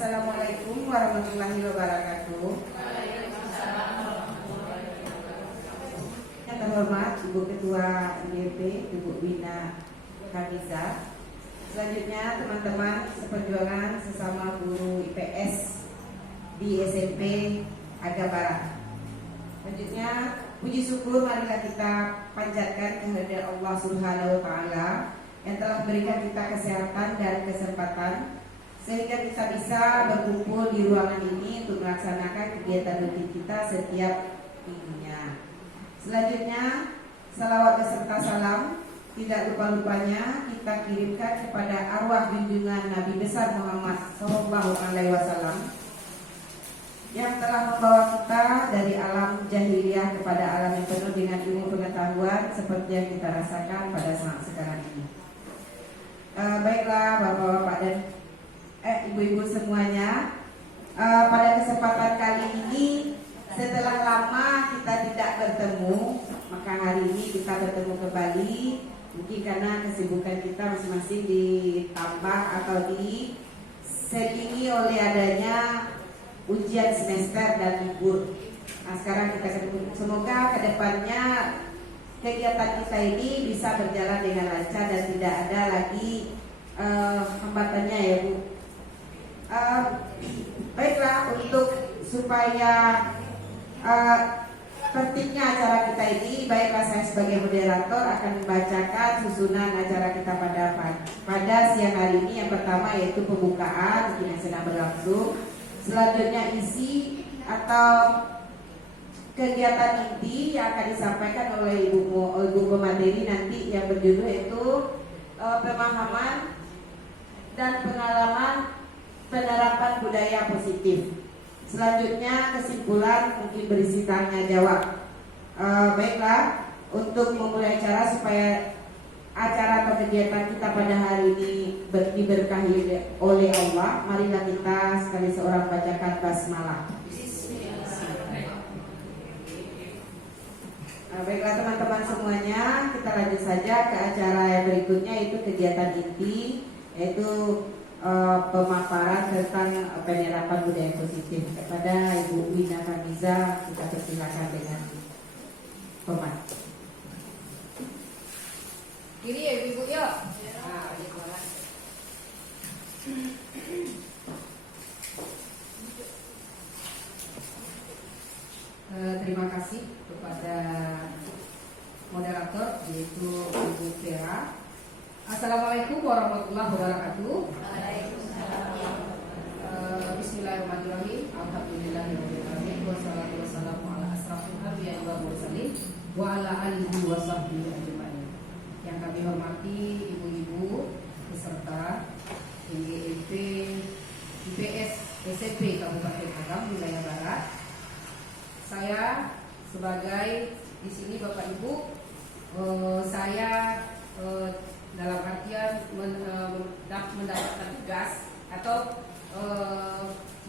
Assalamualaikum warahmatullahi wabarakatuh. Yang terhormat Ibu Ketua IDP, Ibu Wina Khamiza. Selanjutnya teman-teman seperjuangan sesama guru IPS di SMP Aga Barat. Selanjutnya puji syukur marilah kita panjatkan kehadirat Allah Subhanahu wa taala yang telah memberikan kita kesehatan dan kesempatan sehingga kita bisa berkumpul di ruangan ini untuk melaksanakan kegiatan rutin kita setiap minggunya. Selanjutnya, salawat beserta salam tidak lupa-lupanya kita kirimkan kepada arwah junjungan Nabi besar Muhammad SAW yang telah membawa kita dari alam jahiliyah kepada alam yang penuh dengan ilmu pengetahuan seperti yang kita rasakan pada saat sekarang ini. Baiklah Bapak-bapak dan ibu-ibu semuanya, pada kesempatan kali ini setelah lama kita tidak bertemu, maka hari ini kita bertemu kembali. Mungkin karena kesibukan kita masing-masing ditambah atau diselingi oleh adanya ujian semester dan libur. Nah sekarang kita ketemu. Semoga kedepannya kegiatan kita ini bisa berjalan dengan lancar dan tidak ada lagi hambatannya ya Bu. Baiklah, untuk supaya tertibnya acara kita ini, baiklah saya sebagai moderator akan membacakan susunan acara kita pada siang hari ini. Yang pertama yaitu pembukaan yang sedang berlangsung. Selanjutnya isi atau kegiatan inti yang akan disampaikan oleh ibu pemateri nanti yang berjudul yaitu pemahaman dan pengalaman penerapan budaya positif. Selanjutnya kesimpulan mungkin berisi tanya jawab. Baiklah, untuk memulai acara supaya acara atau kegiatan kita pada hari ini diberkahi oleh Allah, marilah kita sekali seorang bacakan basmalah. Baiklah teman-teman semuanya, kita lanjut saja ke acara yang berikutnya, yaitu kegiatan inti, yaitu pemaparan tentang penerapan budaya positif. Kepada Ibu Wina Khamiza kita persilakan dengan pemaparan. Kiri ya Ibu yuk. Terima kasih kepada moderator yaitu Ibu Vera. Assalamualaikum warahmatullahi wabarakatuh. Bismillahirrahmanirrahim. Alhamdulillahirrahmanirrahim. Wassalatu wassalamu ala asrafil anbiya'i wal mursalin wa ala alihi wa sahbihi ajma'in. Yang kami hormati ibu-ibu peserta IDP IPS SMP Kabupaten Agam wilayah Barat. Saya sebagai di sini Bapak Ibu, saya dalam artian mendapatkan tugas atau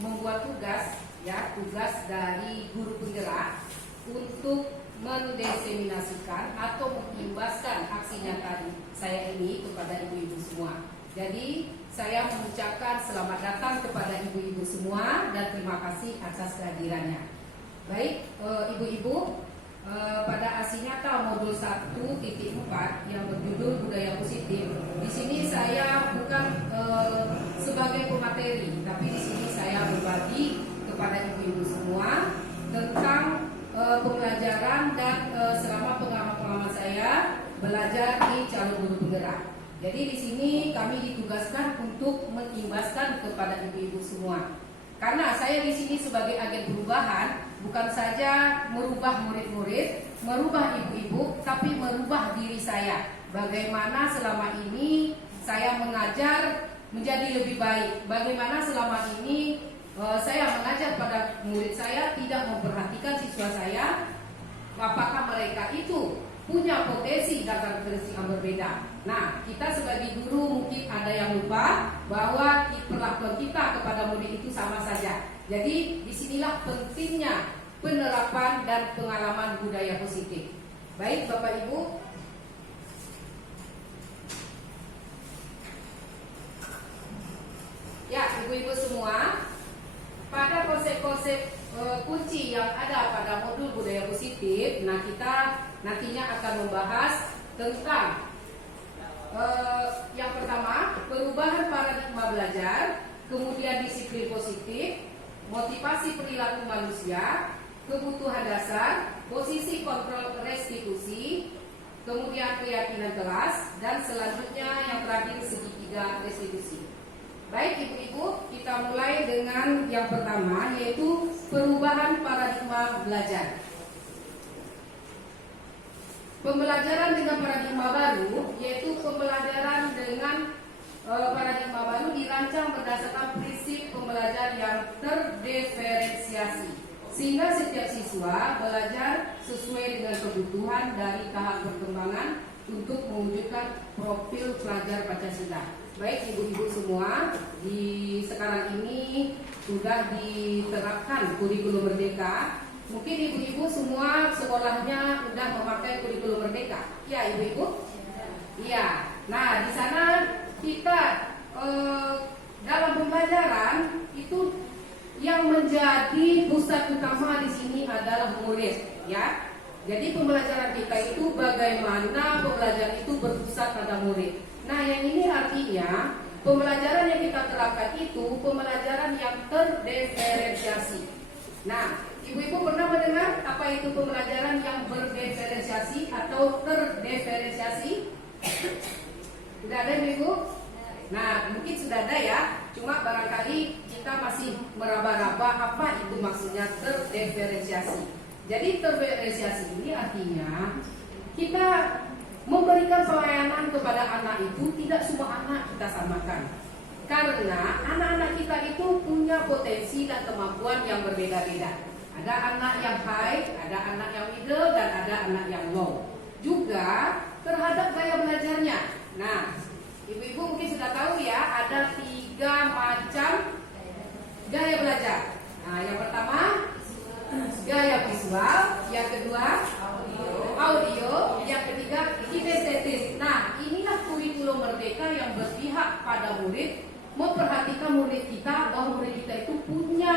membuat tugas dari guru penggerak untuk mendiseminasikan atau mengimbaskan aksi nyata saya ini kepada ibu-ibu semua. Jadi saya mengucapkan selamat datang kepada ibu-ibu semua dan terima kasih atas kehadirannya. Baik, ibu-ibu, pada aksi nyata modul 1.4 yang berjudul budaya positif. Di sini saya bukan sebagai pemateri, tapi di sini saya berbagi kepada ibu-ibu semua tentang pembelajaran dan selama pengalaman saya belajar di calon guru penggerak. Jadi di sini kami ditugaskan untuk mengimbaskan kepada ibu-ibu semua. Karena saya di sini sebagai agen perubahan, bukan saja merubah murid-murid, merubah ibu-ibu, tapi merubah diri saya. Bagaimana selama ini saya mengajar menjadi lebih baik. Bagaimana selama ini saya mengajar pada murid saya, tidak memperhatikan siswa saya, apakah mereka itu punya potensi dan karakteristik yang berbeda. Nah, kita sebagai guru mungkin ada yang lupa bahwa perlakuan kita kepada murid itu sama saja. Jadi disinilah pentingnya penerapan dan pengalaman budaya positif. Baik Bapak Ibu, ya ibu-ibu semua, membahas tentang yang pertama, perubahan paradigma belajar, kemudian disiplin positif, motivasi perilaku manusia, kebutuhan dasar, posisi kontrol restitusi, kemudian keyakinan kelas, dan selanjutnya yang terakhir segitiga restitusi. Baik ibu-ibu, kita mulai dengan yang pertama, yaitu perubahan paradigma belajar. Pembelajaran dengan paradigma baru, yaitu pembelajaran dengan paradigma baru dirancang berdasarkan prinsip pembelajaran yang terdiferensiasi, sehingga setiap siswa belajar sesuai dengan kebutuhan dari tahap perkembangan untuk mewujudkan profil pelajar Pancasila. Baik ibu-ibu semua, di sekarang ini sudah diterapkan kurikulum Merdeka. Mungkin ibu-ibu semua sekolahnya sudah memakai kurikulum Merdeka. Ya ibu-ibu? Iya. Nah di sana kita dalam pembelajaran itu yang menjadi pusat utama di sini adalah murid, ya. Jadi pembelajaran kita itu bagaimana pembelajaran itu berpusat pada murid. Nah yang ini artinya pembelajaran yang kita terapkan itu pembelajaran yang terdiferensiasi. Nah, ibu-ibu pernah mendengar apa itu pembelajaran yang berdiferensiasi atau terdiferensiasi? Sudah ada ibu? Nah, mungkin sudah ada ya. Cuma barangkali kita masih meraba-raba apa itu maksudnya terdiferensiasi. Jadi terdiferensiasi ini artinya kita memberikan pelayanan kepada anak itu tidak semua anak kita samakan. Karena anak-anak kita itu punya potensi dan kemampuan yang berbeda-beda. Ada anak yang high, ada anak yang middle, dan ada anak yang low. Juga terhadap gaya belajarnya. Nah, ibu-ibu mungkin sudah tahu ya, ada 3 macam gaya belajar. Nah, yang pertama gaya visual, yang kedua audio, yang ketiga kinestetis. Nah, inilah kurikulum Merdeka yang berpihak pada murid, memperhatikan murid kita bahwa murid kita itu punya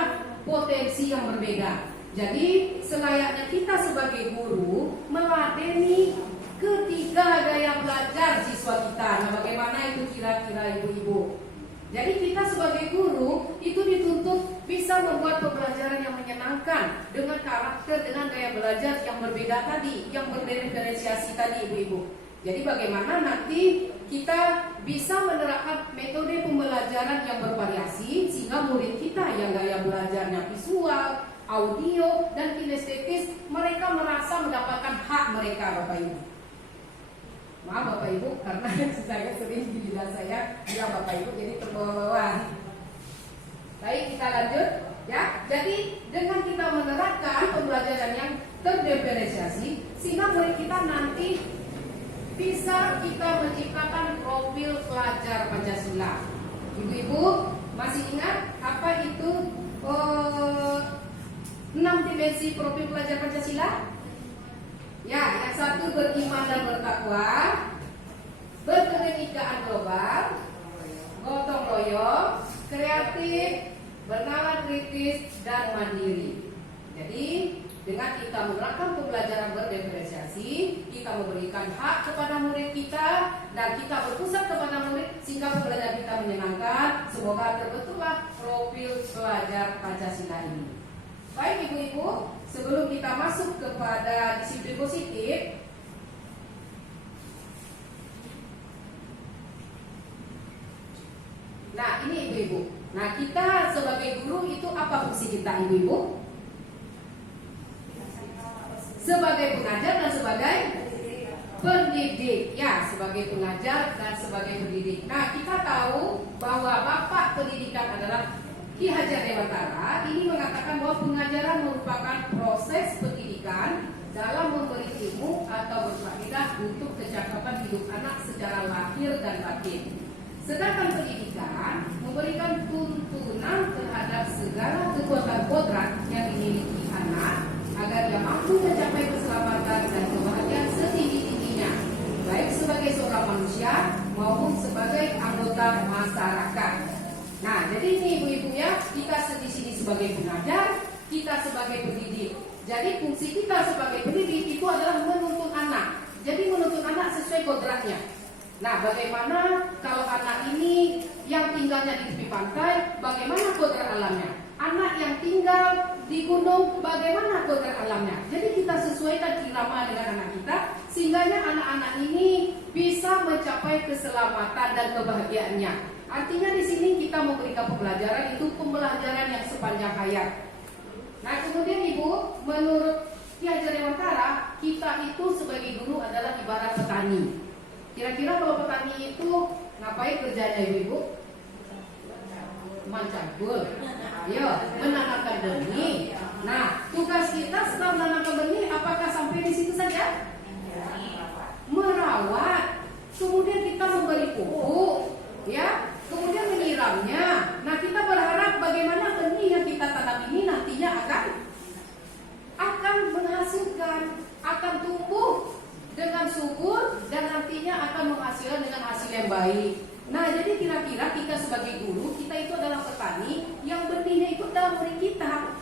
potensi yang berbeda. Jadi selayaknya kita sebagai guru meladeni ketiga gaya belajar siswa kita. Nah, bagaimana itu kira-kira ibu-ibu? Jadi kita sebagai guru itu dituntut bisa membuat pembelajaran yang menyenangkan dengan karakter, dengan gaya belajar yang berbeda tadi, yang berdiferensiasi tadi ibu-ibu. Jadi bagaimana nanti kita bisa menerapkan metode pembelajaran yang bervariasi sehingga murid kita yang gaya belajarnya visual, audio, dan kinestetis, mereka merasa mendapatkan hak mereka Bapak Ibu. Maaf Bapak Ibu, karena saya sering di lidah saya bilang Bapak Ibu jadi terbawa-bawa. Baik, kita lanjut ya. Jadi dengan kita menerapkan pembelajaran yang terdiferensiasi, sehingga murid kita nanti bisa kita menciptakan profil pelajar Pancasila. Ibu-ibu masih ingat apa itu 6 dimensi profil pelajar Pancasila? Ya, yang satu beriman dan bertakwa, berkenegaraan global, gotong royong, kreatif, bernalar kritis, dan mandiri. Jadi dengan kita menerapkan pembelajaran berdiferensiasi, kita memberikan hak kepada murid kita dan kita berpusat kepada murid sehingga pembelajaran kita menyenangkan. Semoga terbentuklah profil pelajar Pancasila ini. Baik ibu-ibu, sebelum kita masuk kepada disiplin positif, nah ini ibu-ibu. Nah kita sebagai guru itu apa fungsi kita ibu-ibu? Sebagai pengajar dan sebagai pendidik. Ya, sebagai pengajar dan sebagai pendidik. Nah kita tahu bahwa Bapak Pendidikan adalah Ki Hajar Dewantara ini mengatakan bahwa pengajaran merupakan proses pendidikan dalam memberi ilmu atau berfaedah untuk kecakapan hidup anak secara lahir dan batin. Sedangkan pendidikan memberikan tuntunan terhadap segala kekuatan kodrat yang dimiliki anak agar ia mampu mencapai keselamatan dan kebahagiaan setinggi-tingginya, baik sebagai seorang manusia maupun sebagai anggota masyarakat. Nah, jadi ini ibu-ibu ya, kita di sini sebagai pengajar, kita sebagai pendidik. Jadi fungsi kita sebagai pendidik itu adalah menuntun anak. Jadi menuntun anak sesuai kodratnya. Nah, bagaimana kalau anak ini yang tinggalnya di tepi pantai, bagaimana kodrat alamnya? Anak yang tinggal di gunung, bagaimana kodrat alamnya? Jadi kita sesuaikan irama dengan anak kita, sehingga anak-anak ini bisa mencapai keselamatan dan kebahagiaannya. Artinya di sini kita memberikan pembelajaran itu pembelajaran yang sepanjang hayat. Nah, kemudian Ibu, menurut Ki Hajar Dewantara, kita itu sebagai guru adalah ibarat petani. Kira-kira kalau petani itu ngapain kerjanya Ibu? Mencabul, ayo menanamkan benih. Nah, tugas kita setelah menanamkan benih, apakah sampai di situ saja? Merawat, kemudian kita memberi pupuk, ya, kemudian menyiramnya. Nah, kita berharap bagaimana benih yang kita tanam ini nantinya akan menghasilkan, akan tumbuh dengan subur dan nantinya akan menghasilkan dengan hasil yang baik. Nah, jadi kira-kira kita sebagai guru, kita itu adalah petani yang benihnya itu dalam diri kita.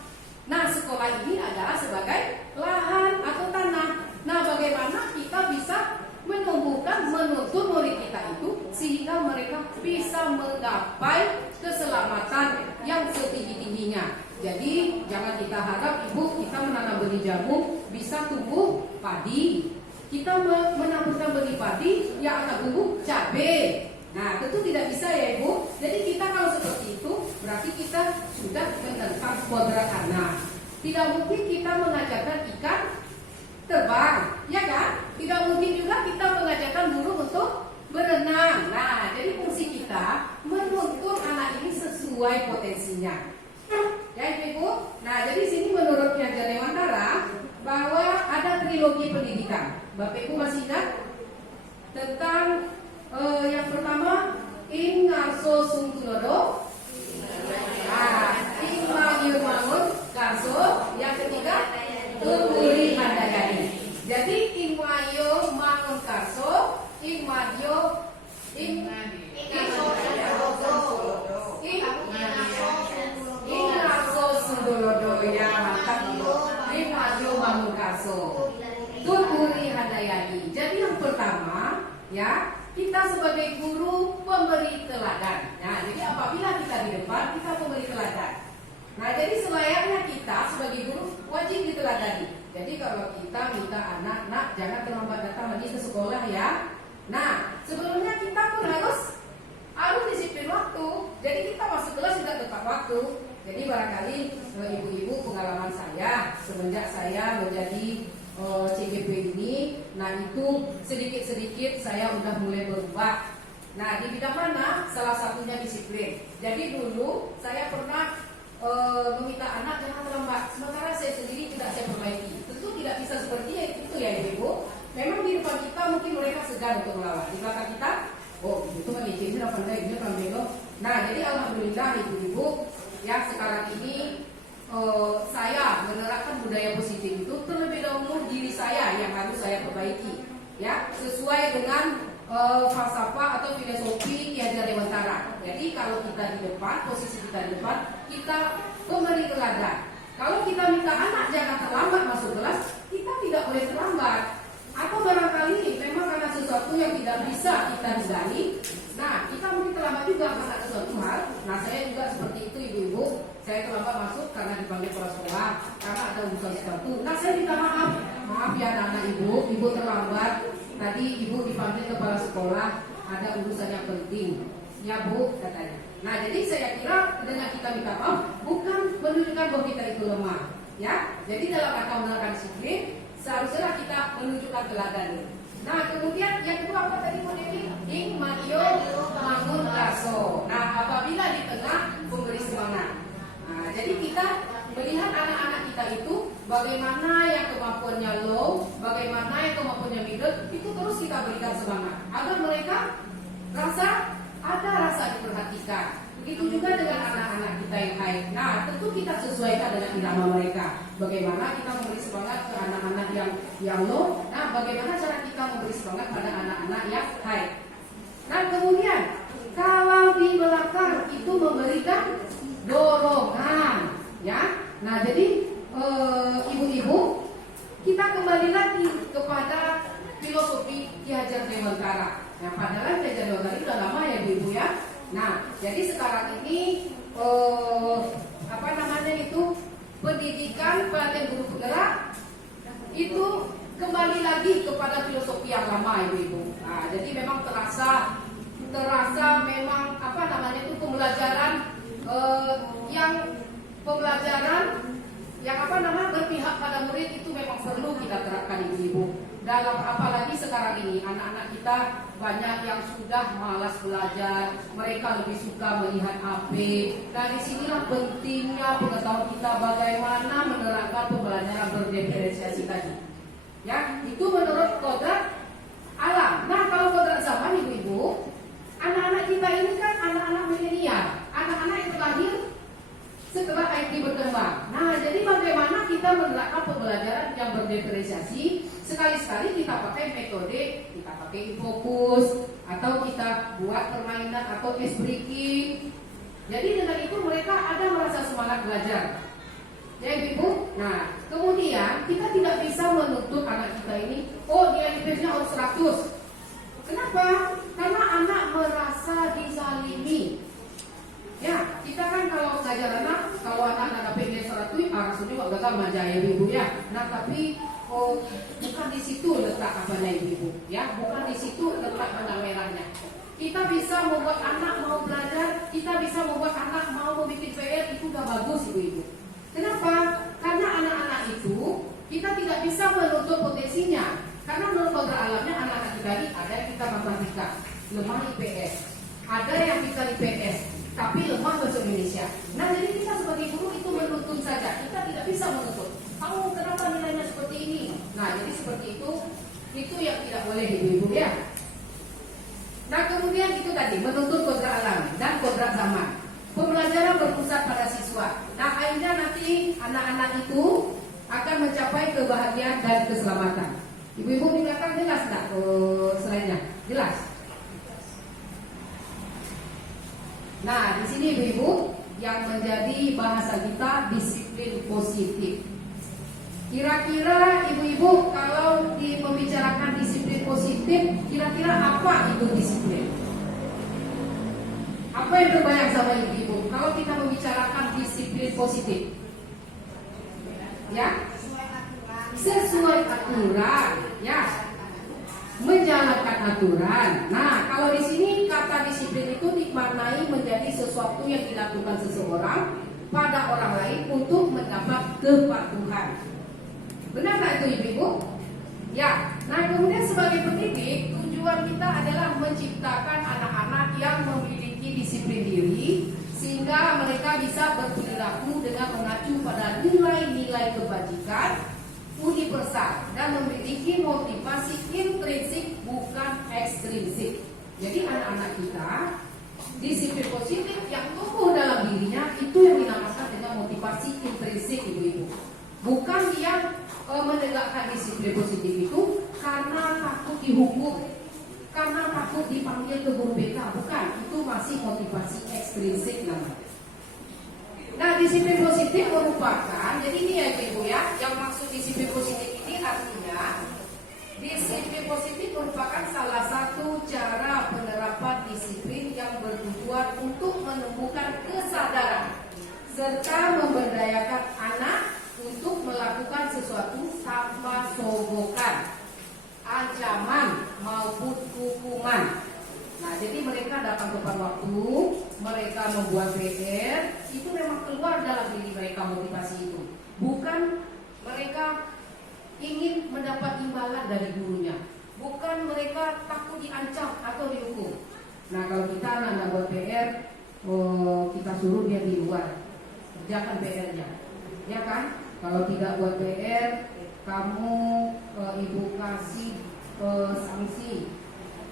Nah, sekolah ini adalah sebagai lahan atau tanah. Nah, bagaimana kita bisa menumbuhkan, menuntun murid kita itu sehingga mereka bisa menggapai keselamatan yang setinggi-tingginya. Jadi jangan kita harap Ibu kita menanam benih jamu bisa tumbuh padi. Kita menaburkan benih padi yang akan tumbuh cabai. Nah, tentu tidak bisa ya Ibu. Jadi kita kalau seperti itu berarti kita sudah menentang kodrat anak. Tidak mungkin kita mengajarkan ikan terbang, ya kan? Tidak mungkin juga kita mengajarkan burung untuk berenang. Nah, jadi fungsi kita menuntun anak ini sesuai potensinya. Ya Ibu. Nah, jadi sini menurut Ki Hajar Dewantara bahwa ada trilogi pendidikan. Bapak Ibu masih ingat tentang yang pertama Ing Ngarso Sungtulodo, Ing Mangyur Mangun Karso, yang ketiga Tunguri Handayani. Jadi Ing Mangyur Mangun Karso, Ing Madyo, Ing Ngarso Sungtulodo, ya mantap. Ing Madyo Mangun Karso, Tunguri Handayani. Jadi yang pertama, ya, kita sebagai guru pemberi teladan. Nah, jadi apabila kita di depan, kita pemberi teladan. Nah, jadi selayaknya kita sebagai guru wajib diteladani. Jadi kalau kita minta anak-anak jangan terlambat datang lagi ke sekolah ya. Nah, sebelumnya kita pun harus disiplin waktu. Jadi kita masuk kelas tidak tepat waktu. Jadi barangkali ibu-ibu pengalaman saya semenjak saya menjadi CGP ini, nah itu sedikit-sedikit saya udah mulai berubah. Nah, di bidang mana? Salah satunya disiplin. Jadi dulu saya pernah meminta anak jangan terlambat, sementara saya sendiri tidak saya perbaiki. Tentu tidak bisa seperti itu ya Ibu. Memang di depan kita mungkin mereka segan untuk melawan. Di belakang kita, oh itu kan ini apa enggak, ini kan belok. Nah, jadi alhamdulillah ibu-ibu ya sekarang ini saya menerapkan budaya positif itu terlebih dahulu diri saya yang harus saya perbaiki, ya sesuai dengan falsafah atau filosofi Ki Hajar Dewantara. Jadi kalau kita di depan, posisi kita di depan, kita memberi teladan. Kalau kita minta anak jangan terlambat masuk kelas, kita tidak boleh terlambat. Atau barangkali memang karena sesuatu yang tidak bisa kita hindari, nah kita mungkin terlambat juga karena sesuatu hal. Nah, saya juga seperti itu ibu-ibu. Saya terlambat masuk karena dipanggil kepala sekolah, karena ada urusan sesuatu. Nah, saya minta maaf ya anak-anak ibu terlambat. Tadi ibu dipanggil kepala sekolah, ada urusan yang penting. Ya Bu, katanya. Nah, jadi saya kira dengan kita minta maaf bukan menunjukkan bahwa kita itu lemah, ya. Jadi dalam rangka menerapkan disiplin, seharusnya kita menunjukkan teladan. Nah, kemudian yang kedua apa tadi Bu Dewi? Ing Madio Mangun Karso. Nah, apabila di tengah memberi semangat. Nah, jadi kita melihat anak-anak kita itu bagaimana yang kemampuannya low, bagaimana yang kemampuannya middle, itu terus kita berikan semangat agar mereka ada rasa diperhatikan. Begitu juga dengan anak-anak kita yang high. Nah, tentu kita sesuaikan dengan irama mereka. Bagaimana kita memberi semangat ke anak-anak yang low. Nah, bagaimana cara kita memberi semangat pada anak-anak yang high. Nah, kemudian kalau di belakang itu memberikan dorongan, ya. Nah, jadi ibu-ibu kita kembali lagi kepada filosofi Ki Hajar Dewantara. Nah, padahal Ki Hajar Dewantara itu udah lama ya ibu ya. Nah, jadi sekarang ini pendidikan pelatihan guru penggerak itu kembali lagi kepada filosofi yang lama ibu-ibu. Nah, jadi memang terasa memang itu pembelajaran yang berpihak pada murid itu memang perlu kita terapkan ibu-ibu. Dalam apalagi sekarang ini anak-anak kita banyak yang sudah malas belajar, mereka lebih suka melihat HP. Nah, disinilah pentingnya pengetahuan kita bagaimana menerapkan pembelajaran berdiferensiasi tadi. Ya, itu menurut kodrat alam. Nah, kalau kodrat zaman ibu-ibu, anak-anak kita ini kan anak-anak milenial, anak-anak yang lahir setelah IT berkembang. Nah, jadi bagaimana kita menerapkan pembelajaran yang berdiferensiasi? Sekali-sekali kita pakai metode, kita pakai fokus, atau kita buat permainan atau ice breaking. Jadi dengan itu mereka ada merasa semangat belajar. Ya ibu. Nah, kemudian kita tidak bisa menuntut anak kita ini, dia IPS-nya harus 100. Kenapa? Karena anak merasa dizalimi. Ya, kita kan kalau ngajar anak, kalau anak dapat nilai 100, rasanya juga gagal manja ya ibu ya. Nah, tapi bukan di situ letak apanya ibu ya, bukan di situ letak benang merahnya. Kita bisa membuat anak mau belajar, kita bisa membuat anak mau membuat PR, itu udah bagus ibu. Kenapa? Karena anak-anak itu kita tidak bisa menutup potensinya. Karena menurut kodrat alamnya anak-anak kita ini ada yang kita matematika, lemah IPS, ada yang pintar IPS, tapi lemah bahasa Indonesia. Nah, jadi kita sebagai guru itu menuntun saja, kita tidak bisa menuntut. Kamu kenapa nilainya seperti ini? Nah, jadi seperti itu yang tidak boleh ibu-ibu ya. Nah, kemudian itu tadi menuntut kodrat alam dan kodrat zaman. Pembelajaran berpusat pada siswa. Nah, akhirnya nanti anak-anak itu akan mencapai kebahagiaan dan keselamatan. Ibu-ibu di belakang jelas nggak selainnya? Jelas. Nah, di sini ibu-ibu yang menjadi bahasa kita disiplin positif. Kira-kira ibu-ibu kalau membicarakan disiplin positif, kira-kira apa itu disiplin? Apa yang terbayang sama ibu-ibu kalau kita membicarakan disiplin positif? Ya, sesuai aturan, ya, menjalankan aturan. Nah, kalau di sini kata disiplin itu dimaknai menjadi sesuatu yang dilakukan seseorang pada orang lain untuk mendapat kepatuhan. Benar nggak itu ibu-ibu? Ya. Nah, kemudian sebagai pendidik, tujuan kita adalah menciptakan anak-anak yang memiliki disiplin diri sehingga mereka bisa berperilaku dengan mengacu pada nilai-nilai kebajikan universal dan memiliki motivasi intrinsik bukan ekstrinsik. Jadi anak-anak kita disiplin positif yang tumbuh dalam dirinya itu yang dinamakan dengan motivasi intrinsik ibu-ibu. Bukan yang menegakkan disiplin positif itu karena takut dihukum, karena takut dipanggil ke guru BK, bukan. Itu masih motivasi ekstrinsik namanya. Nah, disiplin positif merupakan, jadi ini ya ibu ya, yang maksud disiplin positif ini artinya disiplin positif merupakan salah satu cara penerapan disiplin yang bertujuan untuk menemukan kesadaran serta memberdayakan anak untuk melakukan sesuatu tanpa sogokan, ancaman maupun hukuman. Nah, jadi mereka datang tepat waktu, mereka membuat PR, itu memang keluar dalam diri mereka motivasi itu. Bukan mereka ingin mendapat imbalan dari gurunya, bukan mereka takut diancam atau dihukum. Nah, kalau kita anak buat PR, kita suruh dia di luar, kerjakan PR-nya, ya kan? Kalau tidak buat PR, kamu ibu kasih sanksi,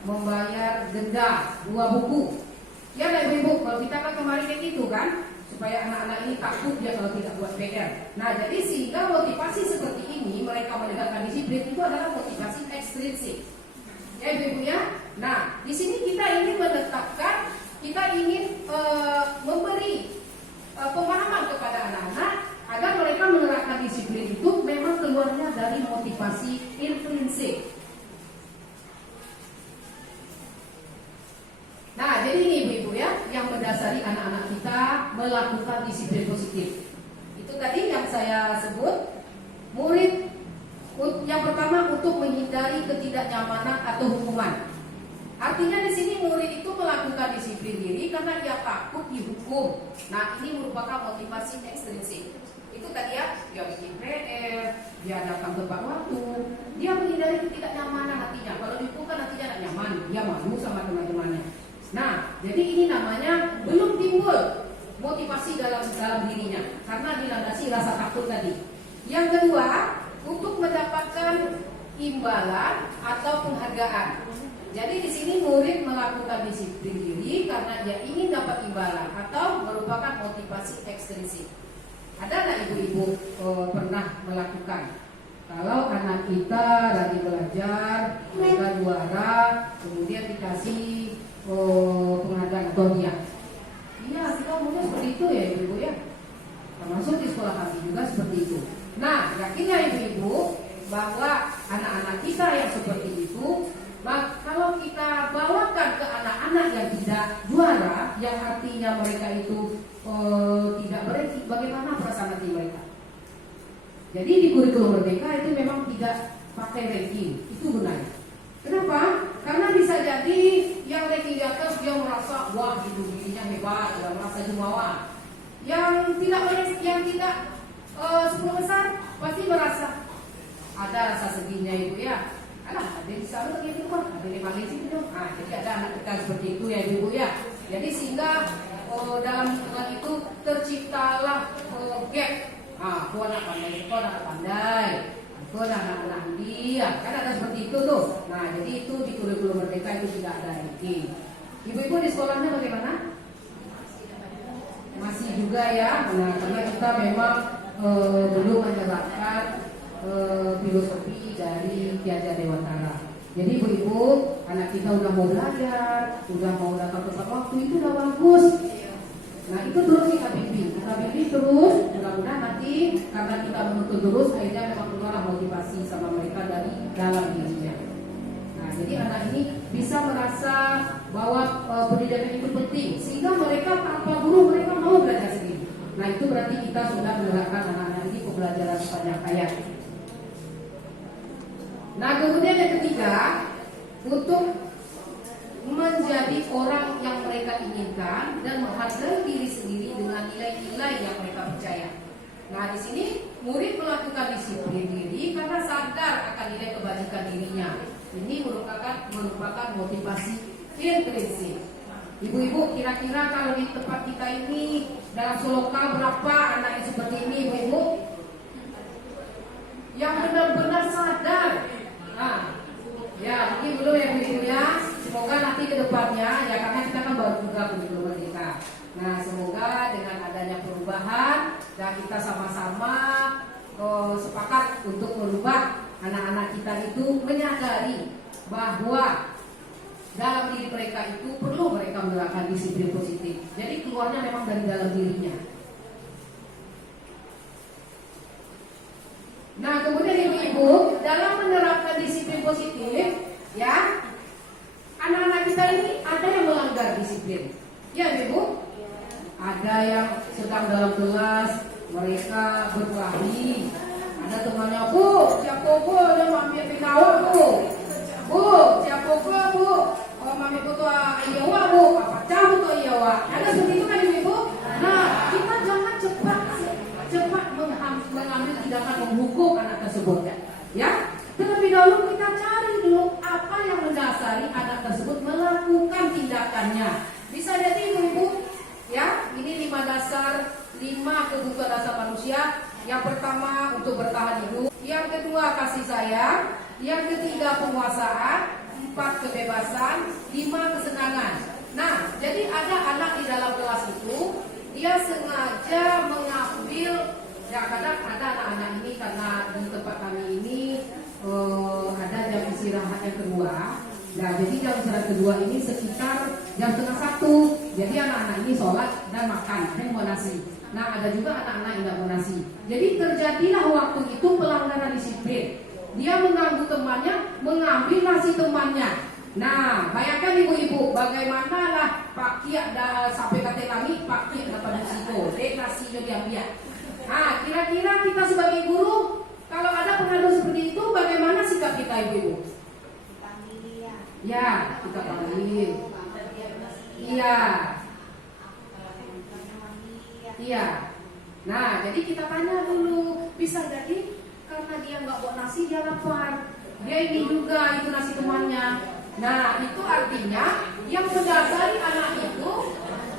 membayar denda 2 buku. Ya kan ibu, kalau kita kan kemarin kayak gitu kan, supaya anak-anak ini takut dia kalau tidak buat PR. Nah, jadi sehingga motivasi seperti ini mereka menegakkan disiplin itu adalah motivasi ekstrinsik. Ya ibu ya. Nah, di sini kita ingin menetapkan, kita ingin memberi pemahaman kepada anak-anak agar mereka menerapkan disiplin itu memang keluarnya dari motivasi intrinsik. melakukan disiplin positif. Itu tadi yang saya sebut. Murid yang pertama untuk menghindari ketidaknyamanan atau hukuman. Artinya di sini murid itu melakukan disiplin diri karena dia takut dihukum. Nah, ini merupakan motivasi ekstrinsik. Itu tadi ya, dia bikin PR, dia datang tepat waktu, dia menghindari ketidaknyamanan hatinya. Kalau dihukum kan hatinya tidak nyaman, dia malu sama teman-temannya. Nah, jadi ini namanya belum timbul motivasi dalam dirinya karena dilandasi rasa takut tadi. Yang kedua, untuk mendapatkan imbalan atau penghargaan. Jadi di sini murid melakukan disiplin diri karena dia ingin dapat imbalan atau merupakan motivasi ekstrinsik. Ada nggak ibu-ibu pernah melakukan? Kalau anak kita lagi belajar, mereka juara, kemudian dikasih penghargaan atau hadiah. Iya, kita umumnya seperti itu ya ibu-ibu ya. Termasuk di sekolah kami juga seperti itu. Nah, yakinlah ibu-ibu bahwa anak-anak kita yang seperti itu, kalau kita bawakan ke anak-anak yang tidak juara, yang artinya mereka itu tidak berarti, bagaimana perasaan hati mereka? Jadi di kurikulum Merdeka itu memang tidak pakai ranking, itu benar. Kenapa? Karena bisa jadi yang ranking di atas dia merasa wah gitu dirinya hebat, dia merasa jumawa. Yang tidak 10 besar pasti merasa ada rasa sedihnya ibu ya. Alah, ada di sana begitu kan, ada di Malaysia itu. Nah, jadi ada anak kita seperti itu ya ibu ya. Jadi sehingga dalam lingkungan itu terciptalah gap. Aku anak pandai, aku anak pandai, aku anak dia. Kan ada seperti itu tuh. Nah, jadi itu di kurikulum Merdeka itu tidak ada ranking. Ibu-ibu di sekolahnya bagaimana? Masih juga ya. Nah, karena kita memang belum menerapkan filosofi dari Ki Hajar Dewantara. Jadi ibu-ibu, anak kita udah mau belajar, udah mau datang tepat waktu, itu udah bagus. Nah, itu terus kita bimbing terus. Mudah-mudahan nanti karena kita menuntut terus, akhirnya memang keluar motivasi sama mereka dari dalam dirinya. Nah, jadi anak ini bisa merasa bahwa pendidikan itu penting, sehingga mereka tanpa guru mereka mau belajar sendiri. Nah, itu berarti kita sudah menerapkan anak-anak ini pembelajaran sepanjang hayat. Nah, kemudian yang ketiga, untuk menjadi orang yang mereka inginkan dan menghargai diri sendiri dengan nilai-nilai yang mereka percaya. Nah, di sini murid melakukan disiplin diri karena sadar akan nilai kebajikan dirinya. Ini merupakan motivasi intrinsik. Ibu-ibu, kira-kira kalau di tempat kita ini dalam Soloka berapa anak yang seperti ini, ibu-ibu? Yang benar-benar sadar. Nah, ya mungkin belum ya ibu-ibu ya. Semoga nanti ke depannya ya, karena kita kan baru buka kurikulum Merdeka. Nah, semoga dengan adanya perubahan dan kita sama-sama sepakat untuk merubah anak-anak kita itu menyadari bahwa dalam diri mereka itu perlu mereka menerapkan disiplin positif. Jadi keluarnya memang dari dalam dirinya. Nah, kemudian ibu-ibu dalam menerapkan disiplin positif, ya, anak-anak kita ini ada yang melanggar disiplin. Ya, ibu. Ada yang sedang dalam kelas mereka berkelahi. Ada temannya, Bu, siapa Bu yang mami pekawal Bu? Bu, siapa Bu? Oh, mami Bu tuh iyawa Bu, apa cabut tuh iyawa? Ada seperti itu kan ibu? Nah, kita jangan cepat mengambil tindakan menghukum anak tersebut ya. Terlebih dahulu kita cari dulu apa yang mendasari anak tersebut melakukan tindakannya. Bisa jadi ibu-ibu ya, ini 5 kebutuhan dasar manusia. Yang pertama untuk bertahan hidup, yang kedua kasih sayang, yang ketiga penguasaan, 4 kebebasan, 5 kesenangan. Nah, jadi ada anak di dalam kelas itu dia sengaja mengambil, ya kadang ada anak-anak ini karena di tempat kami ini ada jam istirahat yang kedua. Nah, jadi jam istirahat kedua ini sekitar jam 12:30. Jadi anak-anak ini sholat dan makan, yang mau nasi. Nah, ada juga anak-anak yang tidak mau nasi. Jadi terjadilah waktu itu pelanggaran disiplin. Dia mengganggu temannya, mengambil nasi temannya. Nah, bayangkan ibu-ibu, bagaimanalah Pak Kia dah sampai kata langit, Pak Kia dapat musiko, dekasinya dia. Nah, kira-kira kita sebagai guru, kalau ada pengadu seperti itu, bagaimana sikap kita ibu-ibu? Dipanggil dia. Ya, kita panggil. Iya. Iya. Nah, jadi kita tanya dulu, bisa jadi karena dia nggak buat nasi dia lapar. Dia ini juga itu nasi temannya. Nah, itu artinya yang mendasari anak itu,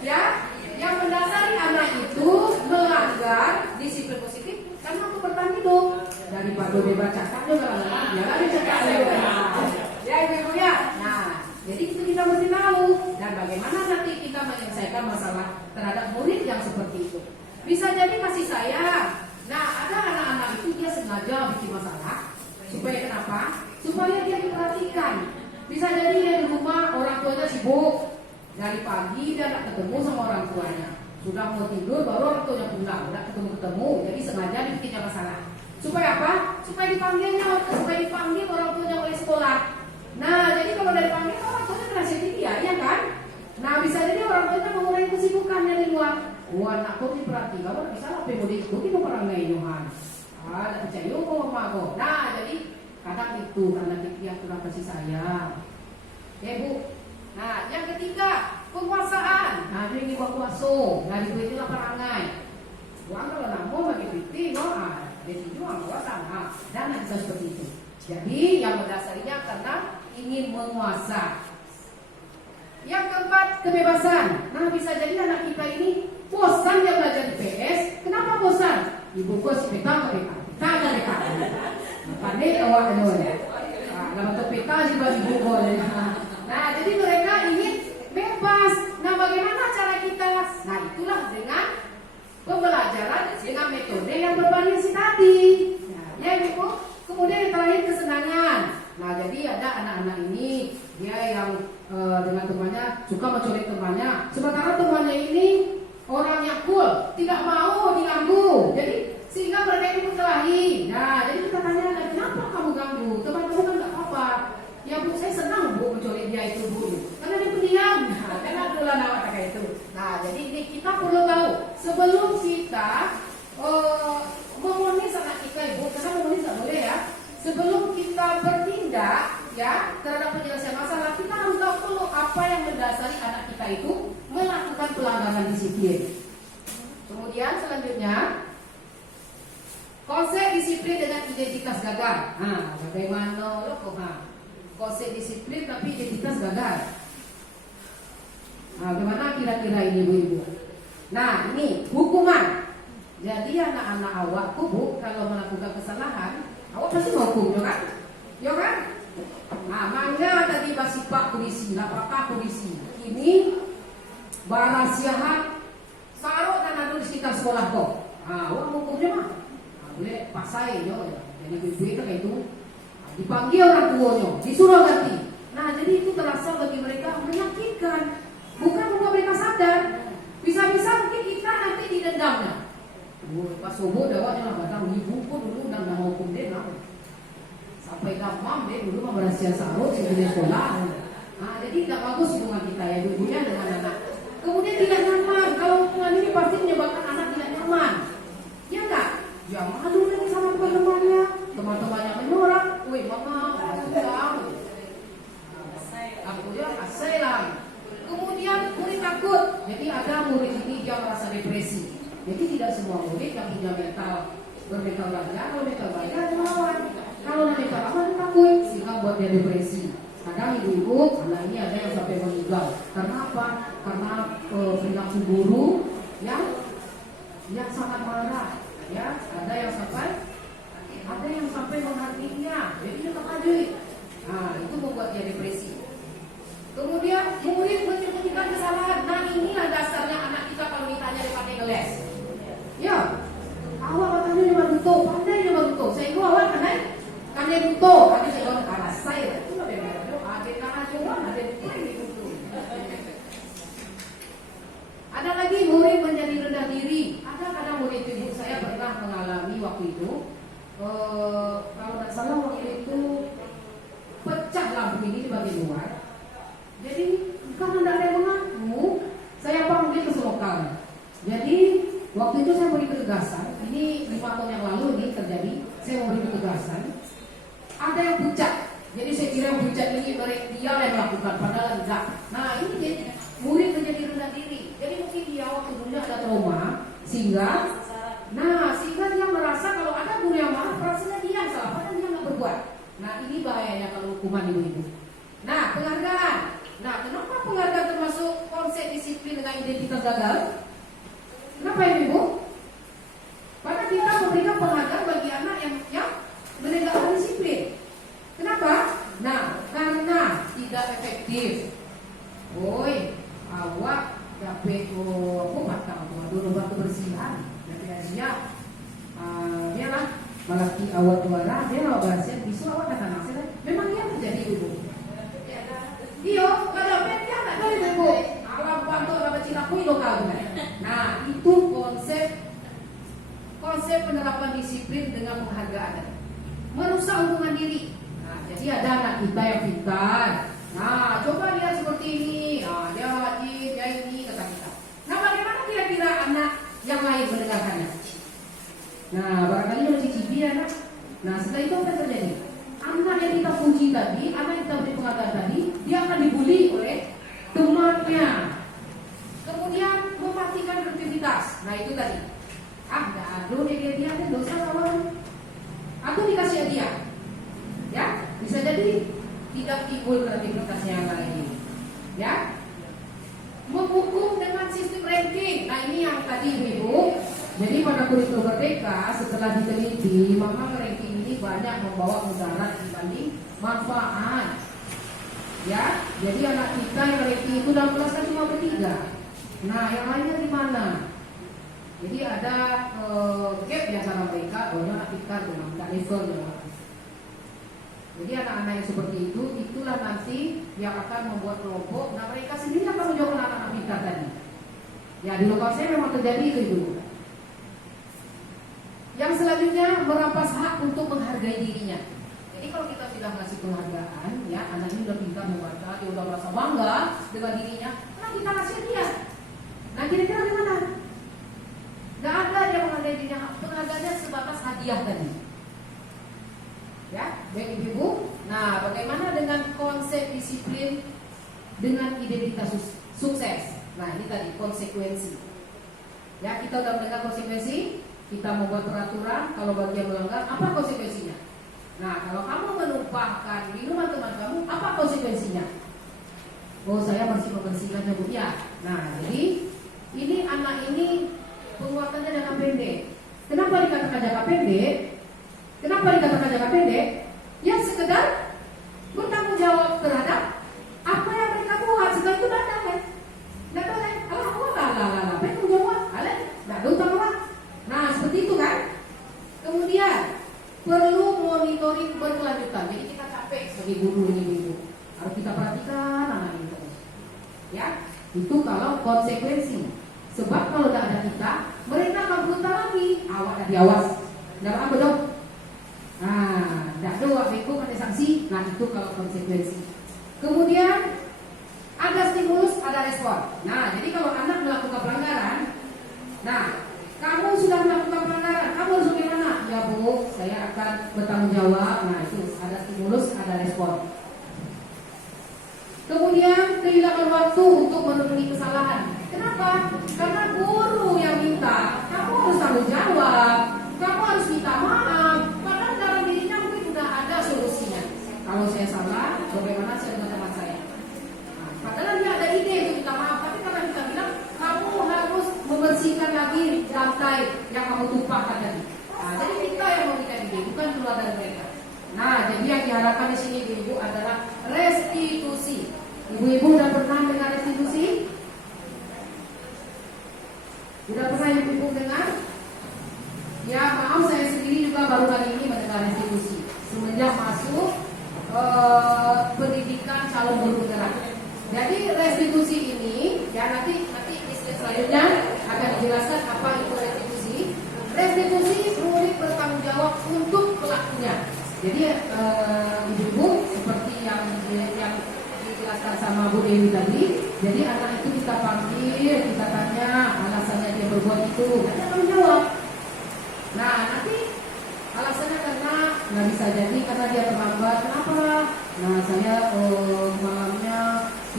ya, yang mendasari anak itu melanggar disiplin positif karena aku bertani dong. Daripada dia baca kan juga ya kan cakap ya ibu ya. Nah, jadi itu kita mesti tahu dan bagaimana nanti kita menyelesaikan masalah terhadap murid yang seperti itu. Bisa jadi kasih sayang. Nah, ada anak-anak itu dia sengaja bikin masalah supaya kenapa? Supaya dia diperhatikan. Bisa jadi dia di rumah orang tuanya sibuk dari pagi dia tidak ketemu sama orang tuanya. Sudah mau tidur baru orang tuanya pulang, tidak ketemu. Jadi sengaja dibikinnya masalah. Supaya apa? Supaya dipanggil orang tuanya oleh sekolah. Nah, jadi kalau dari panggil orang tuanya nasihatin dia, ya kan? Nah, bisa jadi orang tuanya mengurangi kesibukannya di luar. Wah, anakku diperhati, kamu bisa lah mau diikuti mau orang lain Yohan. Tak percaya kok mamaku. Nah, jadi kadang itu karena dia kurang kasih sayang. Ya Bu. Nah, yang ketiga penguasaan. Nah, dia ingin kuaso. Nah, itu lah perangai. Uang kalau nak mau bagi piti, no, dia jual kuasa. Nah, dan bisa seperti itu. Jadi yang mendasarinya karena ingin menguasa. Yang keempat kebebasan. Nah, bisa jadi anak kita ini bosan dia belajar di PS. Kenapa bosan? Ibu gua si peta ke peta. Kagak deka. Pandai awak ada. Dalam peta sih bagi ibu gua. Nah, jadi mereka ingin bebas. Nah, bagaimana cara kita? Nah, itulah dengan pembelajaran dengan metode yang bervariasi tadi. Nah, ya ibu. Kemudian yang terakhir kesenangan. Nah, jadi ada anak-anak ini dia yang dengan temannya suka menculik temannya. Sementara temannya ini orang yang cool, tidak mau diganggu. Jadi sehingga mereka itu berkelahi. Nah, jadi kita tanya, kenapa kamu ganggu? Teman kamu kan nggak apa-apa. Ya Bu, saya senang Bu menculik dia itu Bu. Karena dia pendiam. Nah, karena itulah nama kayak itu. Nah, jadi ini kita perlu tahu sebelum kita memonis anak kita Ibu, karena memonis nggak boleh ya. Sebelum kita bertindak ya terhadap penyelesaian masalah, kita harus tahu dulu apa yang mendasari anak kita itu melakukan pelanggaran disiplin. Kemudian selanjutnya konsep disiplin dengan identitas gagal. Nah, bagaimana lo kok konsep disiplin tapi identitas gagal? Nah, bagaimana kira-kira ini Bu-ibu? Nah, ini hukuman. Jadi anak-anak awakku Bu, kalau melakukan kesalahan, awak pasti mau hukum, ya kan? Ya kan? Nah, mangga tadi basipak polisi, lapakah polisi. Ini barasiahan sarok dan adu di sekitar sekolah kok. Nah, awak hukumnya mah. Nah, boleh pasai yo. Jadi ibu itu kayak itu dipanggil orang tuanya, disuruh ganti. Nah, jadi itu terasa bagi mereka menyakitkan. Bukan membuat mereka sadar. Bisa-bisa mungkin kita nanti didendamnya. Pas subuh dawatnya lah batang ibu pun dulu dan mau hukum dia lah. Sampai gampang dia dulu mah berasia sarut sebelum sekolah. Nah, jadi tidak bagus hubungan kita ya ibunya dengan anak. Kemudian tidak nyaman. Kalau hubungan ini pasti menyebabkan anak tidak nyaman. Ya enggak? Ya malu lagi sama teman-temannya. Teman-temannya menolak. Wih mama, sudah. Aku dia asal lah. Kemudian murid takut. Jadi ada murid ini dia merasa depresi. Jadi tidak semua murid yang punya bermental baja, kalau mental baja dia melawan. Kalau mental apa dia takut, sehingga buat dia depresi. Kadang ibu-ibu, anak ini ada yang sampai meninggal. Karena apa? Karena perilaku guru yang sangat marah. Ya, ada yang sampai menghakiminya. Jadi dia terkajui. Nah, itu membuat dia depresi. Kemudian murid menyembunyikan kesalahan. Nah, inilah dasarnya anak kita kalau ditanya dipakai ngeles. Ya, awak katanya dia baguto, pandai dia baguto. Saya itu awak pandai buto. Ada saya bilang karena saya itu lebih baik. Ada karena cuma ada itu. Ada lagi murid menjadi rendah diri. Ada kadang murid ibu saya pernah mengalami waktu itu. Kalau tidak salah waktu itu pecah lampu ini di bagian luar. Jadi karena tidak ada yang mengaku, saya panggil ke lokal. Jadi waktu itu saya beri ketegasan. Ini 5 tahun yang lalu ini terjadi. Saya memberi ketegasan. Ada yang pucat. Jadi saya kira yang pucat ini dia yang melakukan, padahal enggak. Nah ini jadi murid menjadi rendah diri. Jadi mungkin dia waktu dulu ada trauma sehingga dia merasa kalau ada guru yang marah, rasanya dia yang salah, padahal dia nggak berbuat. Nah ini bahayanya kalau hukuman ibu-ibu. Nah penghargaan. Nah kenapa penghargaan termasuk konsep disiplin dengan identitas gagal? Kenapa ibu? Karena kita memberikan penghargaan bagi anak yang menegakkan disiplin. Kenapa? Nah karena tidak efektif. Woi, awak dapat dulu kebersihan. Siap, dia lah malaki awal tuara, dia lah berhasil bisu awal kata nasi. Memang dia menjadi ibu. Dia kalau dia tak boleh ibu. Alam bantu orang Cina pun lokal. Nah itu konsep penerapan disiplin dengan penghargaan. Merusak hubungan diri. Nah jadi ada anak kita yang pintar. Nah coba lihat seperti ini. Nah, dia rajin, dia ini kata kita. Nah bagaimana kira-kira anak yang lain mendengarkannya? Nah barangkali lo cicipi anak. Nah setelah itu apa yang terjadi? Anak yang kita puji tadi, anak yang kita beri penghargaan tadi, dia akan dibully oleh temannya. Kemudian mematikan aktivitas. Nah itu tadi. Nggak ada dia dosa lawan. Aku dikasih hadiah. Ya bisa jadi tidak timbul kreativitasnya yang lain. Ya. Menghukum dengan sistem ranking. Nah ini yang tadi ibu. Jadi pada kurikulum Merdeka setelah diteliti, memang ranking ini banyak membawa mudarat dibanding manfaat. Ya, jadi anak kita yang ranking itu dalam kelas kan cuma bertiga. Nah, yang lainnya di mana? Jadi ada gap di antara mereka, banyak anak kita dengan level dengan. Jadi anak-anak yang seperti itu, itulah nanti yang akan membuat kelompok. Nah mereka sendiri akan menjawab anak-anak kita tadi. Ya di lokal saya memang terjadi itu. Yang selanjutnya merampas hak untuk menghargai dirinya. Jadi kalau kita sudah ngasih penghargaan, ya anak ini udah pintar membaca, dia udah merasa bangga dengan dirinya. Nah kita kasih dia. Nah kira-kira gimana? Gak ada dia menghargai dirinya. Penghargaannya sebatas hadiah tadi. Ya, baik ibu. Nah, bagaimana dengan konsep disiplin dengan identitas sukses? Nah, ini tadi konsekuensi. Ya, kita udah mendengar konsekuensi. Kita membuat peraturan. Kalau bagi yang melanggar, apa konsekuensinya? Nah, kalau kamu menumpahkan minuman teman kamu, apa konsekuensinya? Oh, saya masih membersihkannya bu. Ya. Nah, jadi ini anak ini penguatannya jangka pendek. Kenapa dikatakan jangka pendek? Kenapa dikatakan jangka pendek? Ya sekedar bertanggung jawab terhadap apa yang mereka buat. Setelah itu tidak kan? Tidak boleh. Kalau aku bertanggung jawab, tidak ada utang apa. Nah seperti itu kan? Kemudian perlu monitoring berkelanjutan. Jadi kita capek sebagai guru ini ibu. Harus kita perhatikan anak ini terus. Ya, itu kalau konsekuensi. Sebab kalau tidak ada kita, mereka akan berusaha lagi. Awak dan diawas. Tidak apa dong? Nah, tidak ada beko ada sanksi. Nah itu kalau konsekuensi. Kemudian ada stimulus, ada respon. Nah, jadi kalau anak melakukan pelanggaran, nah kamu sudah melakukan pelanggaran, kamu harus bagaimana? Ya bu, saya akan bertanggung jawab. Nah itu ada stimulus, ada respon. Kemudian kehilangan waktu untuk memenuhi kesalahan. Kenapa? Karena guru yang minta, kamu harus tanggung jawab, kamu harus minta maaf. Padahal dalam dirinya mungkin sudah ada solusinya. Kalau saya salah, bagaimana saya dengan teman saya? Nah, padahal dia ada ide untuk minta maaf, tapi karena kita bilang kamu harus membersihkan lagi lantai yang kamu tumpahkan tadi. Nah, jadi kita yang memberikan ide, bukan keluar dari mereka. Nah, jadi yang diharapkan di sini ibu adalah restitusi. Ibu-ibu sudah pernah dengar restitusi? Sudah pernah ibu-ibu dengar? Ya maaf, saya sendiri juga baru kali ini mendengar restitusi semenjak masuk pendidikan calon guru penggerak. Jadi restitusi ini ya nanti di slide selanjutnya akan dijelaskan apa itu restitusi. Restitusi murid bertanggung jawab untuk pelakunya. Jadi ibu-ibu seperti yang dijelaskan sama Bu Dewi tadi. Jadi anak itu kita panggil, kita tanya alasannya dia berbuat itu, dia akan menjawab. Nah nanti alasannya karena nggak bisa jadi karena dia terlambat. Kenapa? Nah saya malamnya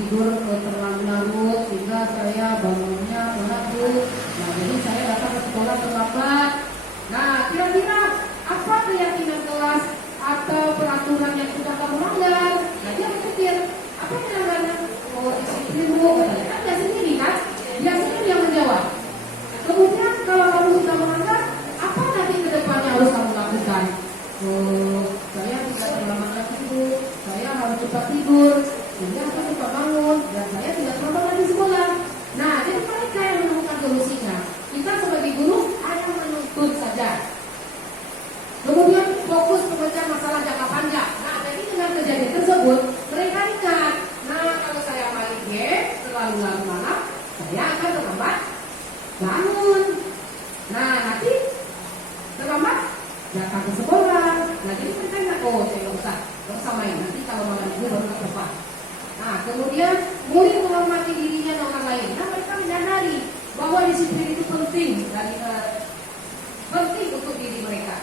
tidur terlalu larut sehingga saya bangunnya telat Bu. Nah jadi saya datang ke sekolah terlambat. Nah kira-kira apa keyakinan kelas atau peraturan yang sudah kamu melanggar? Nah dia berpikir apa pelanggaran? Oh disiplin Bu, katanya kan dia sendiri kan? Dia sendiri yang menjawab. Kemudian kalau kamu sudah melanggar, apa nanti ke depannya harus kamu lakukan? Oh, saya tidak terlambat lagi Bu, saya harus cepat tidur, sehingga saya cepat bangun, dan saya tidak terlambat lagi sekolah. Nah, jadi mereka yang menemukan solusinya. Kita sebagai guru hanya menuntut saja. Kemudian fokus memecah masalah jangka panjang. Nah, jadi dengan kejadian tersebut, mereka ingat. Nah, kalau saya main game terlalu larut malam, saya akan terlambat bangun. Nah, nanti terlambat datang ke sekolah. Nah, jadi mereka ingat, oh saya nggak usah main. Nanti kalau malam itu baru tepat. Nah, kemudian murid menghormati dirinya dan orang lain. Nah, mereka menyadari bahwa disiplin itu penting dan penting untuk diri mereka.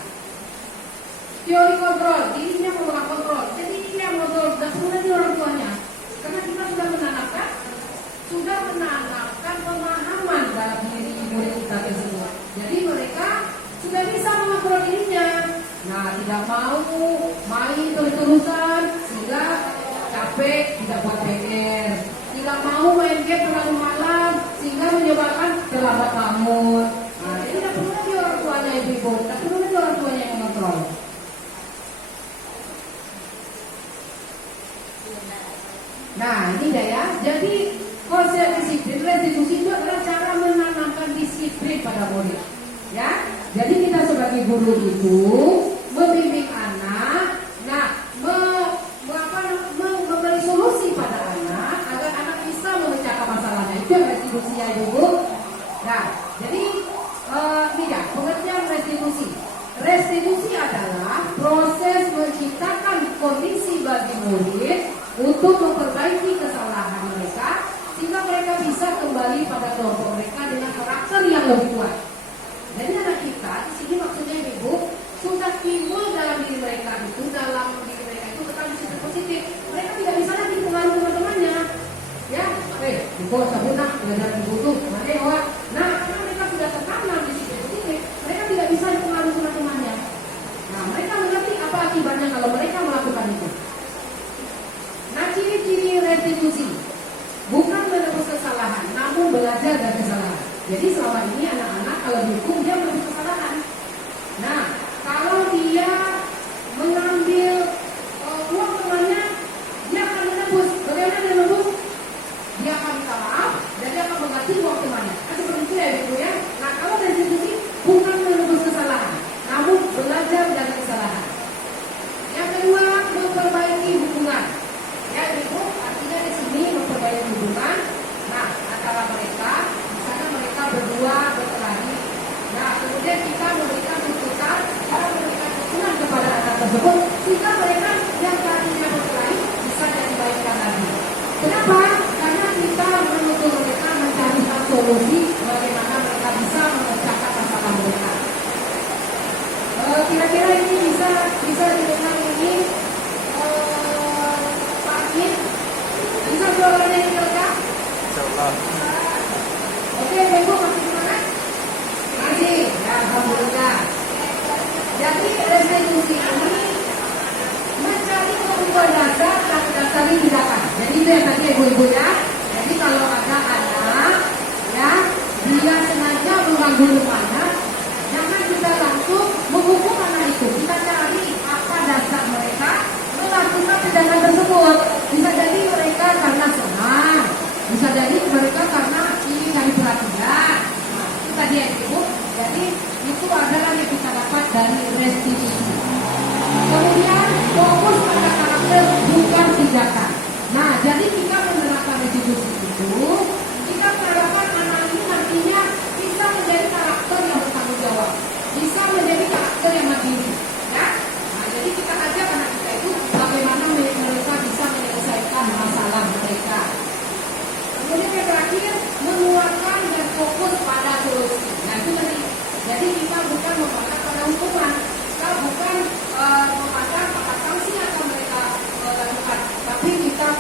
Teori kontrol, dirinya memegang kontrol. Jadi dia kontrol dan perlu lagi orang tuanya. Karena kita sudah menanamkan pemahaman dalam diri murid kita tersebut. Jadi mereka sudah bisa mengontrol dirinya. Nah, tidak mau main terus-terusan sehingga capek, tidak buat PR. Tidak mau main game terlalu malam sehingga menyebabkan terlambat bangun. Nah, jadi tidak perlu lagi orang tuanya yang ribut, tidak perlu lagi orang tuanya yang mengontrol. Nah, ini dia ya. Jadi konsep disiplin, restitusi itu adalah cara menanamkan disiplin pada murid. Ya, jadi kita sebagai guru itu membimbing anak, nah, memberi solusi pada anak agar anak bisa memecahkan masalahnya. Itu restitusi ya Ibu. Nah, jadi ini ya pengertian restitusi. Restitusi adalah proses menciptakan kondisi bagi murid untuk memperbaiki kesalahan mereka sehingga mereka bisa kembali pada kelompok mereka dengan karakter yang lebih kuat. Jadi anak kita di sini maksudnya Ibu sudah timbul dalam diri mereka itu tentang disiplin positif. Mereka tidak bisa lagi pengaruh teman-temannya. Ya, Ibu sabunah belajar Ibu tuh, nah karena mereka sudah tertanam disiplin positif, mereka tidak bisa dipengaruhi teman-temannya. Nah, mereka mengerti apa akibatnya kalau mereka melakukan itu. Nah, ciri-ciri restitusi bukan menebus kesalahan, namun belajar dari kesalahan. Jadi selama ini anak-anak kalau dihukum dia menebus kesalahan. Nah, kalau dia mengambil uang temannya, dia akan menebus. Bagaimana dia menebus? Dia akan minta maaf dan dia akan mengganti uang temannya. Nah, seperti itu ya Ibu ya. Nah, kalau restitusi bukan menebus kesalahan, namun belajar dari kesalahan. Yang kedua, memperbaiki hubungan. Ya Ibu, artinya di sini memperbaiki hubungan. Nah, antara mereka, misalnya mereka berdua berkelahi. Nah, kemudian kita memberikan tuntutan, kepada anak tersebut, sehingga mereka yang tadinya berkelahi bisa dibaikkan lagi. Kenapa? Karena kita menuntut mereka mencari solusi bagaimana mereka bisa memecahkan masalah mereka. Kira-kira ini bisa didengar ini Pak. Bisa suaranya didengar? Insyaallah. Oke, Ibu masih semangat? Masih, ya alhamdulillah. Jadi restitusi ini mencari kebutuhan dasar dan mendasari tindakan. Jadi itu yang tadi Ibu-ibu ya. Jadi kalau ada anak ya dia sengaja mengganggu temannya, jangan kita langsung menghukum anak itu. Kita cari apa dasar mereka melakukan tindakan tersebut. Bisa jadi mereka karena senang, bisa jadi mereka karena ingin cari perhatian. Nah, itu tadi ya Ibu. Jadi itu adalah yang kita dapat dari restitusi. Kemudian fokus pada karakter bukan tindakan. Nah, jadi kita menerapkan restitusi itu, kita mengharapkan anak ini nantinya bisa menjadi karakter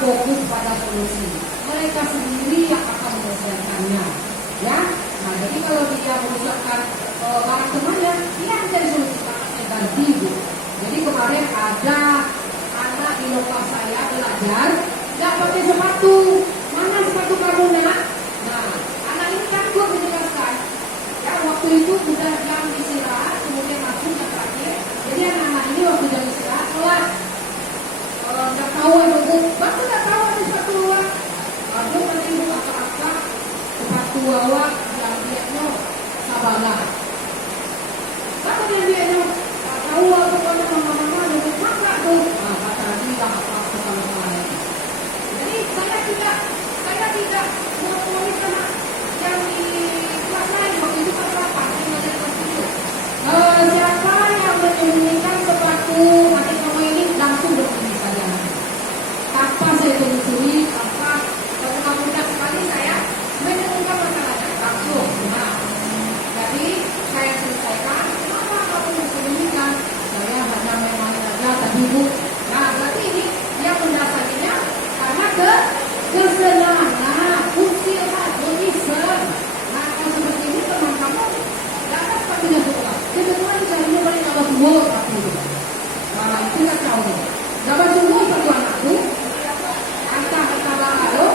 fokus pada solusi. Mereka sendiri yang akan menyelesaikannya. Ya, nah jadi kalau dia merusakkan barang temannya, dia mencari solusi saya ganti Bu. Jadi kemarin ada anak di lokal saya belajar nggak pakai sepatu. Mana sepatu kamu nak? Nah, anak ini takut menjelaskan. Ya, waktu itu sudah jam istirahat, kemudian masuk yang terakhir. Jadi anak-anak ini waktu jam istirahat kelas nggak tahu ada Bu. Bapak nggak tahu ada sepatu luar. Aduh, nanti Bu apa-apa sepatu awak yang dia sabana. Apa dia tak tahu apa pokoknya mama-mama ada buka tuh. Nah, kata dia apa-apa sama saya. Jadi saya tidak menulis sama yang di kelas lain waktu itu kelas 8 di kelas 7. Siapa yang menyembunyikan sepatu adik kamu ini langsung begini saja. Tanpa saya telusuri, tanpa mudah sekali saya menemukan masalahnya langsung. Nah, jadi saya selesaikan. Kenapa kamu menyembunyikan? Saya hanya memang saja tadi Bu. Nah, berarti ini yang mendasarinya karena kesenangan, usil motivasi. Nah, kalau seperti ini teman kamu dapat sepatunya sekolah. Kebetulan caranya paling dapat dua sepatu. Nah, itu tak tahu. Dapat semua sepatu anakku. Antah kado.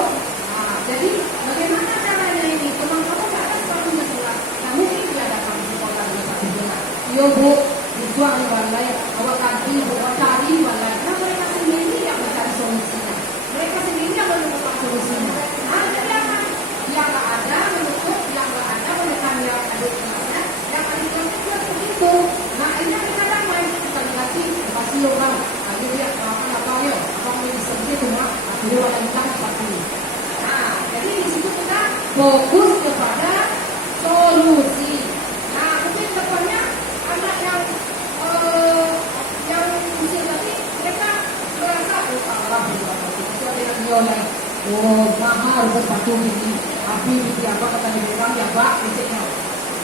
Nah, jadi bagaimana caranya ini? Teman kamu tak ada sepatunya sekolah. Nah, mungkin dia datang di sekolah dengan satu bulan. Yo Bu, dijual di balai, awak ganti, awak cari balai. Nah, mereka sendiri yang mencari solusinya. Mereka sendiri yang menemukan solusinya. Ada yang nggak ada menutup, yang nggak ada menekan yang ada kelasnya, yang ada kelasnya begitu. Nah, ini kita damai, kita kasih orang. Ayo dia apa ya? Kalau bisa begitu mah, akhirnya orang bilang seperti ini. Nah, jadi di situ kita fokus kepada solusi. Nah, mungkin depannya anak yang usia tadi mereka merasa salah sesuatu yang nilai. Oh, mahal sepatu ini. Tapi ini apa kata orang ya Pak, misalnya.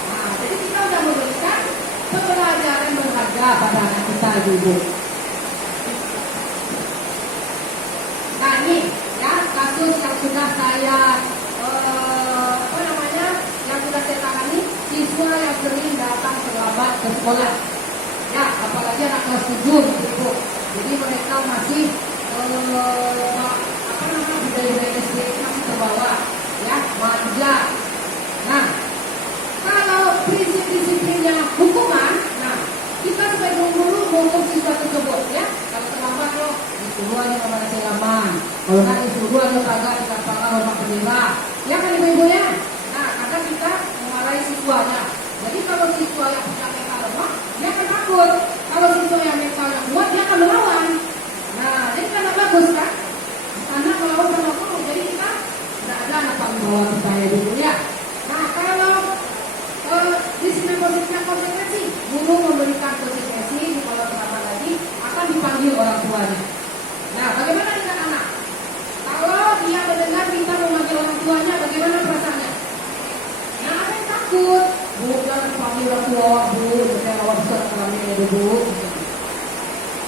Nah, jadi kita sudah memberikan pembelajaran berharga pada anak kita Ibu. Nah ini ya kasus yang sudah saya yang sudah saya tangani, siswa yang sering datang terlambat ke sekolah. Ya, apalagi anak kelas 7 Ibu. Jadi mereka masih budaya SD masih terbawa, ya, manja. Nah, kalau prinsip-prinsipnya hukuman, nah kita sebagai guru menghukum siswa tersebut, ya. Kalau terlambat loh, disuruh aja kepada selaman. Kalau nggak disuruh aja kagak dikatakan rumah penira, ya kan Ibu ya. Nah, karena kita memarahi siswanya. Jadi kalau siswa yang punya mental lemah, dia akan takut. Kalau siswa yang mentalnya kuat, dia akan melawan. Nah, jadi karena bagus kan? Anak melawan sama guru, jadi kita tidak ada anak pembawa percaya dulu ya. Nah, kalau disiplin positifnya konsekuensi, guru memberikan konsekuensi, kalau terlambat lagi akan dipanggil orang tuanya. Nah, bagaimana dengan anak? Kalau dia mendengar kita memanggil orang tuanya, bagaimana perasaannya? Nah, ada yang takut. Bu, jangan dipanggil orang tua, Bu, saya lawan besar kami Bu.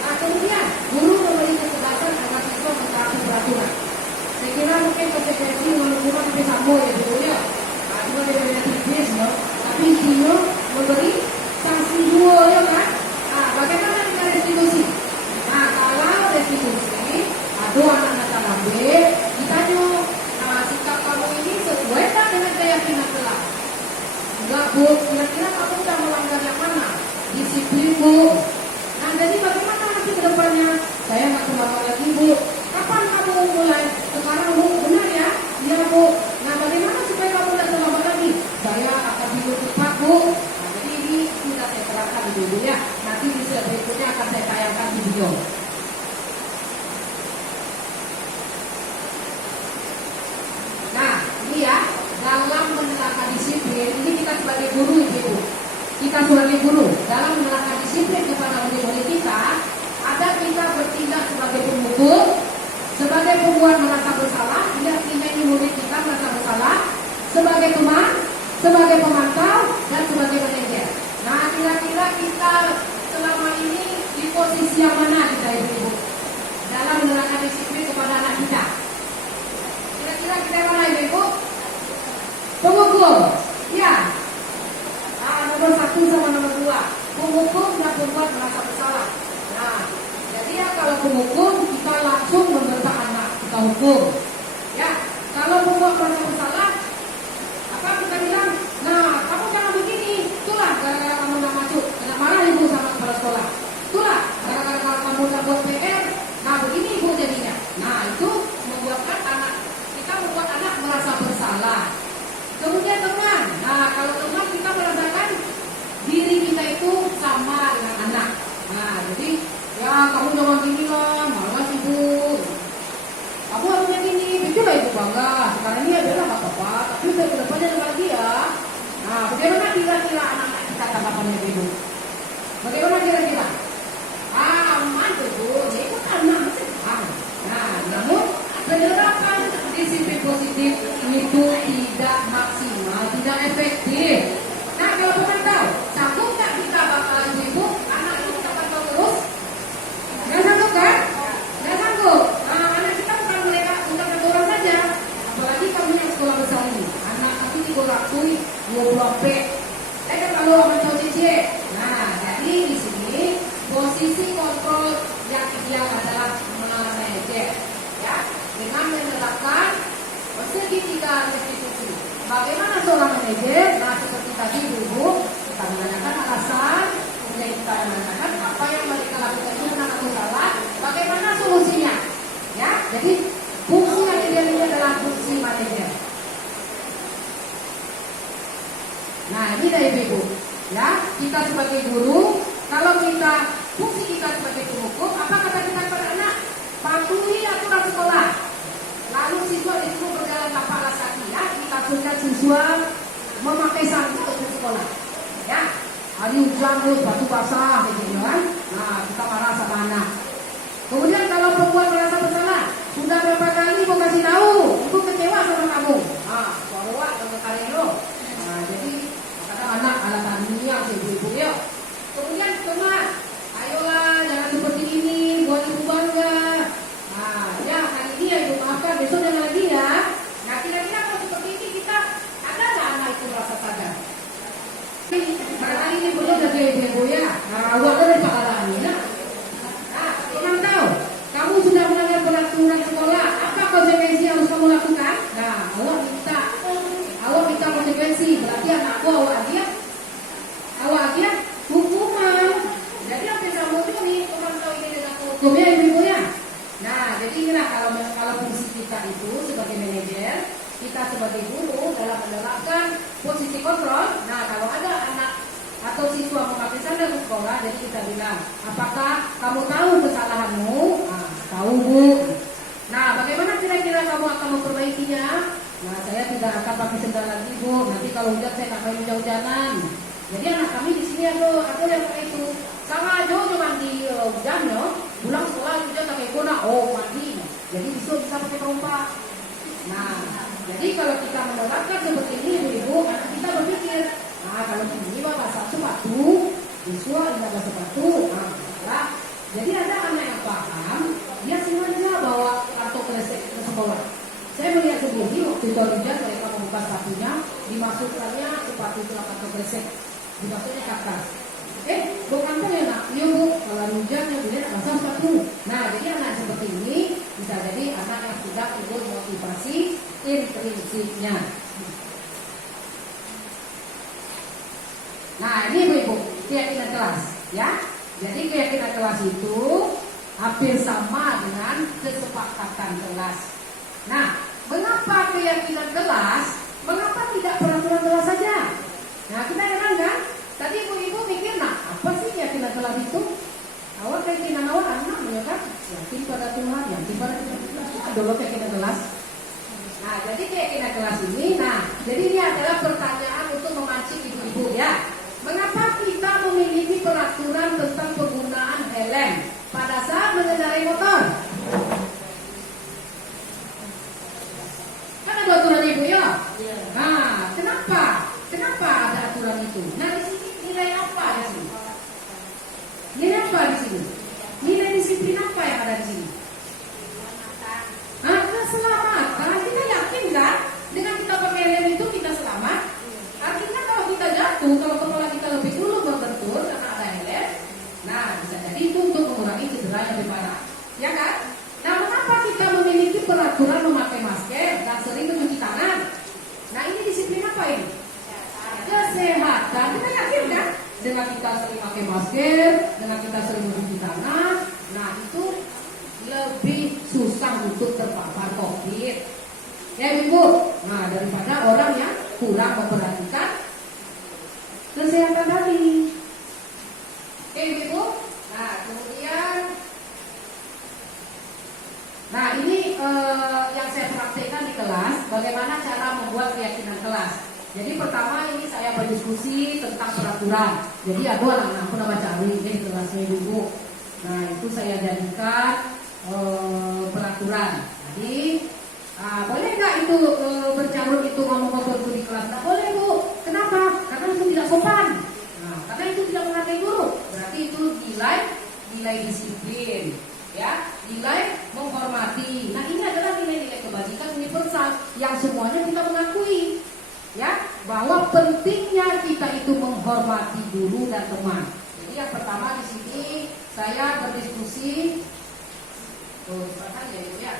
Nah, kemudian guru memberi kecerdasan agar siswa mentaati peraturan. Saya kira mungkin konsekuensi menentukan sampai sambo ya Bu ya. Nah, cuma dia tipis, no? Tapi intinya memberi sanksi dua ya kan? Nah, bagaimana dengan restitusi? Nah, kalau restitusi, aduh anak-anak ambil, ditanya, nah sikap kamu ini sesuai tak dengan keyakinan telah? Enggak Bu, kira-kira kamu sudah melanggar yang mana? Disiplin Bu. Nah, jadi bagaimana nanti ke depannya? Saya nggak terlambat lagi Bu. Kapan kamu mulai? Sekarang Bu, benar ya? Iya Bu. Nah, bagaimana supaya kamu tidak terlambat lagi? Saya akan tidur cepat Bu. Nah, jadi ini sudah saya terangkan dulu ya. Nanti di slide berikutnya akan saya tayangkan di video. Nah, ini ya, dalam menerapkan disiplin, ini kita sebagai guru Ibu. Kita sebagai guru dalam menerapkan disiplin kepada murid-murid kita, ada kita bertindak sebagai pemukul, sebagai pembuat merasa bersalah, tidak ingin murid kita merasa bersalah, sebagai teman, sebagai pemantau, dan sebagai manajer. Nah, kira-kira kita selama ini di posisi yang mana kita Ibu dalam menerapkan disiplin kepada anak kita? kita mana ibu? Pengukur. Ya. Nomor 1 sama nomor 2. Pengukur yang membuat merasa bersalah. Nah, jadi ya kalau pengukur kita langsung membentak anak, kita hukum. Ya, kalau membuat merasa bersalah, apa kita bilang? Nah, kamu jangan begini. Itulah gara-gara kamu nggak masuk. Kena marah ibu sama kepala sekolah. Itulah gara-gara kamu nggak buat PR. Nah, begini ibu jadinya. Nah, itu membuatkan anak kita membuat anak merasa bersalah. Kemudian teman. Nah, kalau teman kita merasakan diri kita itu sama dengan anak. Nah, jadi ya kamu jangan gini lah, malas ibu. Kamu harusnya gini, itulah ibu bangga. Sekarang ini adalah nggak apa-apa, tapi untuk kedepannya lagi ya. Nah, bagaimana kira-kira anak-anak kita tanggapannya ibu? Bagaimana kira-kira? Aman tuh bu, ya itu anak masih paham. Nah, namun penerapan disiplin positif itu tidak maksimal, tidak efektif. Nah, kalau bukan tahu, sanggup nggak kita bakal ibu anak itu kita pantau terus? Nggak sanggup kan? Nggak sanggup. Nah, anak kita bukan mereka bukan satu orang saja. Apalagi kamu yang sekolah besar ini, anak nanti digorakui 20 p. Saya kalau sama cici. Nah, jadi di sini posisi kontrol yang ideal adalah manajer, ya, dengan menerapkan segitiga restitusi. Bagaimana seorang manajer? Nah, seperti tadi dulu kita menanyakan alasan, kemudian kita menanyakan apa yang mereka lakukan itu benar atau salah, bagaimana solusinya, ya. Jadi fungsi yang ideal ini adalah fungsi manajer. Nah, ini dari ibu, ya. Kita sebagai guru, kalau kita fungsi kita sebagai penghukum, apa kata kita kepada anak? Patuhi aturan sekolah. Lalu siswa disuruh berjalan tanpa alas kaki, ya. Kita suruhkan siswa memakai sandal ke sekolah, ya. Hari hujan terus batu basah, begitu kan? Nah, kita marah sama anak. Kemudian kalau perempuan merasa bersalah, sudah berapa kali ibu kasih tahu, ibu kecewa sama kamu. Nah, bawa ke karelo. Nah, jadi kata anak alasan dunia ibu-ibu ya. Kemudian teman, ayolah jangan seperti ini, buat ibu bangga. Nah, ya kali ini ya ibu maafkan, besok jangan lagi ya. Nah, kira-kira kalau seperti ini kita ada nggak anak itu merasa sadar? Barangkali ini perlu dari ibu ya. Nah, awak dari pengalaman ini. Nah, yang tahu, kamu sudah melanggar peraturan sekolah, apa konsekuensi yang harus kamu lakukan? Nah, awak minta konsekuensi, berarti anakku awak dia hukuman. Jadi apa yang kamu itu nih, pemantau ini dengan hukumnya ibu ya. Nah, jadi inilah kalau fungsi kita itu sebagai manajer, kita sebagai guru dalam menerapkan posisi kontrol. Nah, kalau ada anak atau siswa memakai sandal ke sekolah, jadi kita bilang, apakah kamu tahu kesalahanmu? Nah, tahu bu. Nah, bagaimana kira-kira kamu akan memperbaikinya? Nah, saya tidak akan pakai sandal lagi bu. Nanti kalau hujan saya nggak main hujan-hujanan. Jadi anak kami di sini aku yang pakai itu. Sama aja mandi hujan ya. Pulang sekolah hujan pakai gona, mandi. Jadi bisa pakai perompak. Nah, jadi kalau kita menerapkan seperti ini ibu-ibu, anak kita berpikir, nah kalau ini bahasa sepatu, siswa ini bahasa sepatu. Nah, jadi ada anak yang paham, dia sengaja bawa kartu kresek ke sekolah. Saya melihat sebelumnya waktu itu hujan mereka membuka sepatunya, dimasukkannya sepatu celana kartu kresek, dimasuknya ke atas. Bukan ya nak, iya bu, kalau hujan yang dilihat basah sepatu. Nah, jadi anak seperti ini bisa jadi anak yang sudah ibu motivasi intrinsiknya. Nah, ini ibu-ibu keyakinan kelas, ya. Jadi keyakinan kelas itu hampir sama dengan kesepakatan kelas. Nah, mengapa keyakinan kelas? Mengapa tidak peraturan kelas saja? Nah, kita heran kan? Tadi ibu-ibu mikir, nah apa sih keyakinan kelas itu? Awal keyakinan awal anak ya kan? Yakin pada Tuhan, yakin pada Tuhan. Ada keyakinan kelas. Nah, jadi keyakinan kelas ini, jadi ini adalah pertanyaan untuk memancing ibu-ibu ya. Mengapa kita memiliki peraturan tentang penggunaan helm pada saat mengendarai motor? Kan ada aturan ibu ya? Nah, kenapa? Kenapa ada aturan itu? Nah, di sini nilai apa di sini? Nilai apa di sini? Nilai disiplin apa yang ada di sini? Keselamatan. Kita yakin nggak dengan kita sering pakai masker, dengan kita sering mencuci tangan, nah itu lebih susah untuk terpapar COVID. Ya Ibu, nah daripada orang yang kurang memperhatikan kesehatan tadi. Oke Ibu, nah kemudian, nah ini yang saya praktekkan di kelas, bagaimana cara membuat keyakinan kelas. Jadi pertama ini saya berdiskusi tentang peraturan. Jadi aku anak-anak aku nama cari kelasnya Ibu. Nah itu saya jadikan peraturan. Jadi boleh nggak itu bercarut itu ngomong kotor itu di kelas? Nah boleh Bu. Kenapa? Karena itu tidak sopan. Nah karena itu tidak menghargai guru. Berarti itu nilai disiplin, ya, nilai menghormati. Nah ini adalah nilai-nilai kebajikan universal yang semuanya kita mengakui, ya, bahwa pentingnya kita itu menghormati guru dan teman. Jadi yang pertama di sini saya berdiskusi. Misalkan ya Ibu ya.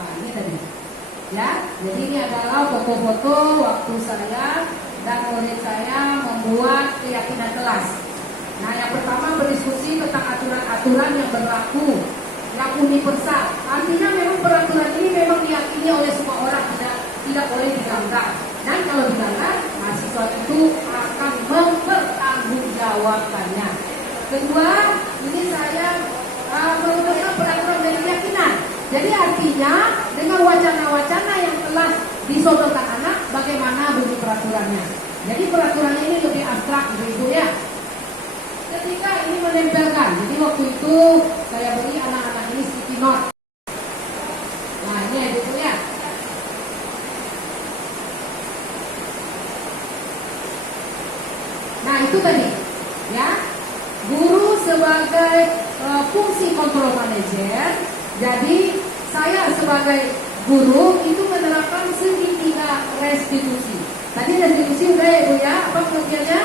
Ini tadi. Ya, jadi ini adalah foto-foto waktu saya dan murid saya membuat keyakinan kelas. Nah, yang pertama berdiskusi tentang aturan-aturan yang berlaku, yang universal. Artinya memang peraturan ini memang diyakini oleh semua orang, tidak boleh dilanggar. Dan kalau dilanggar, mahasiswa itu akan mempertanggungjawabkannya. Kedua, ini saya merupakan peraturan dari keyakinan. Jadi artinya dengan wacana-wacana yang telah disodorkan anak, bagaimana bunyi peraturannya. Jadi peraturannya ini lebih abstrak, Ibu ya. Ketika ini menempelkan, jadi waktu itu saya beri anak-anak ini sticky note. Nah ini ya Ibu ya. Nah itu tadi, ya. Guru sebagai fungsi kontrol manajer. Jadi saya sebagai guru itu menerapkan segitiga restitusi. Tadi restitusi udah ya Ibu ya, apa pengertiannya?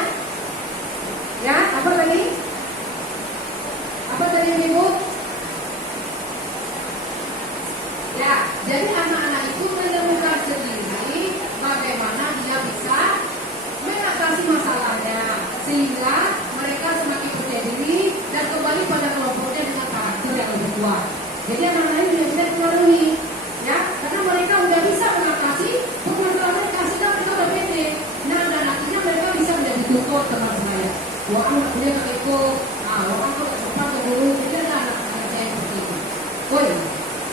Ya, apa tadi? Apa tadi Ibu? Ya, jadi anak-anak itu menemukan sendiri bagaimana dia bisa mengatasi masalahnya, sehingga mereka semakin percaya diri dan kembali pada kelompoknya dengan karakter yang lebih kuat. Jadi anak-anak ini tidak dipengaruhi, ya, karena mereka sudah bisa mengatasi permasalahan yang sedang mereka udah pede. Nah, dan akhirnya mereka bisa menjadi tutor teman saya. Wah, anak kuliah kayak itu, orang tuh gak sopan ke guru, jadi ada anak-anak saya seperti itu. Woi,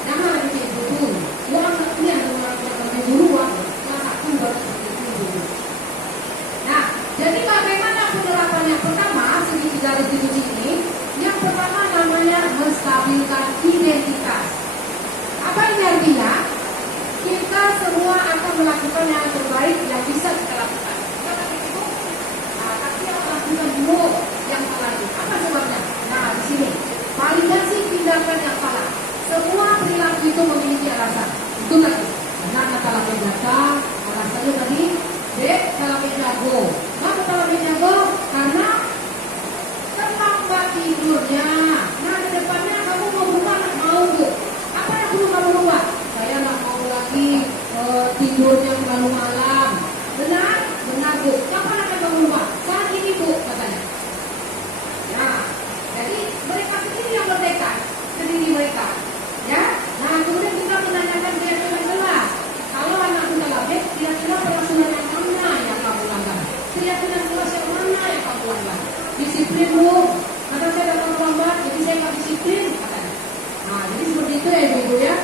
jangan lagi kayak gitu. Wah, anak kuliah dengan orang kayak guru, wah, yang aku buat seperti itu. Nah, jadi bagaimana penerapannya? Pertama, segitiga restitusi ini, yang pertama namanya menstabilkan identitas. Apa ini artinya? Kita semua akan melakukan yang terbaik yang bisa kita lakukan. Kita itu, tapi yang melakukan dulu yang salah itu. Apa sebabnya? Nah, di sini validasi tindakan yang salah. Semua perilaku itu memiliki alasan. Itu tadi. Karena salah belakang, alasannya tadi. Salah jago. Kenapa salah jago? Karena terlambat tidurnya. Nah, ke depannya kamu mau berubah, mau Bu? Apa yang perlu kamu ubah? Saya nggak mau lagi tidurnya terlalu malam. Benar? Benar Bu. Kapan akan kamu ubah? Saat ini Bu, katanya. Nah, jadi mereka sendiri yang bertekad ke diri mereka. Ya. Nah, kemudian kita menanyakan keyakinan kelas. Kalau anak kita labek, kira-kira peraturan yang mana yang kamu langgar? Keyakinan kelas yang mana yang kamu langgar? Disiplin Bu. Karena saya datang terlambat, jadi saya nggak disiplin, katanya. Nah, jadi seperti itu ya Ibu ya.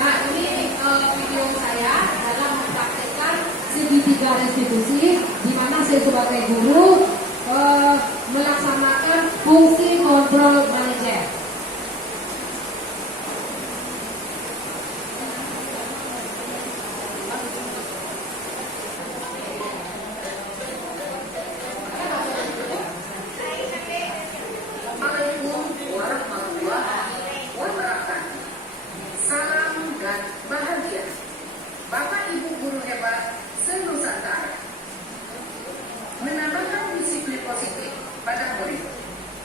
Nah, ini video saya dalam mempraktekkan segitiga restitusi, di mana saya sebagai guru melaksanakan fungsi kontrol manajer.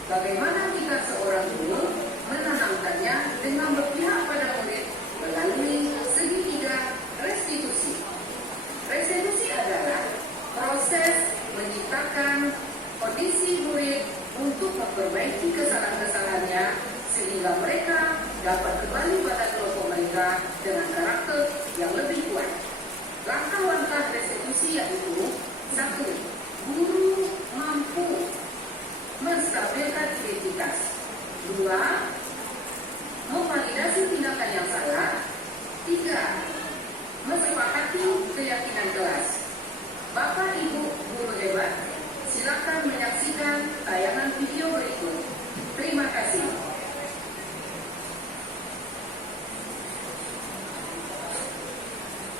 Bagaimana kita seorang guru menanamkannya dengan berpihak pada murid melalui segitiga restitusi. Restitusi adalah proses menciptakan kondisi murid untuk memperbaiki kesalahan-kesalahannya sehingga mereka dapat kembali pada kelompok mereka dengan karakter yang lebih kuat. Langkah-langkah restitusi yaitu: 1. Guru mampu menstabilkan identitas. 2. Memvalidasi tindakan yang salah. 3. Mensepakati keyakinan kelas. Bapak Ibu guru hebat, silakan menyaksikan tayangan video berikut. Terima kasih.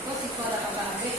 Kok siswa ada apa lagi?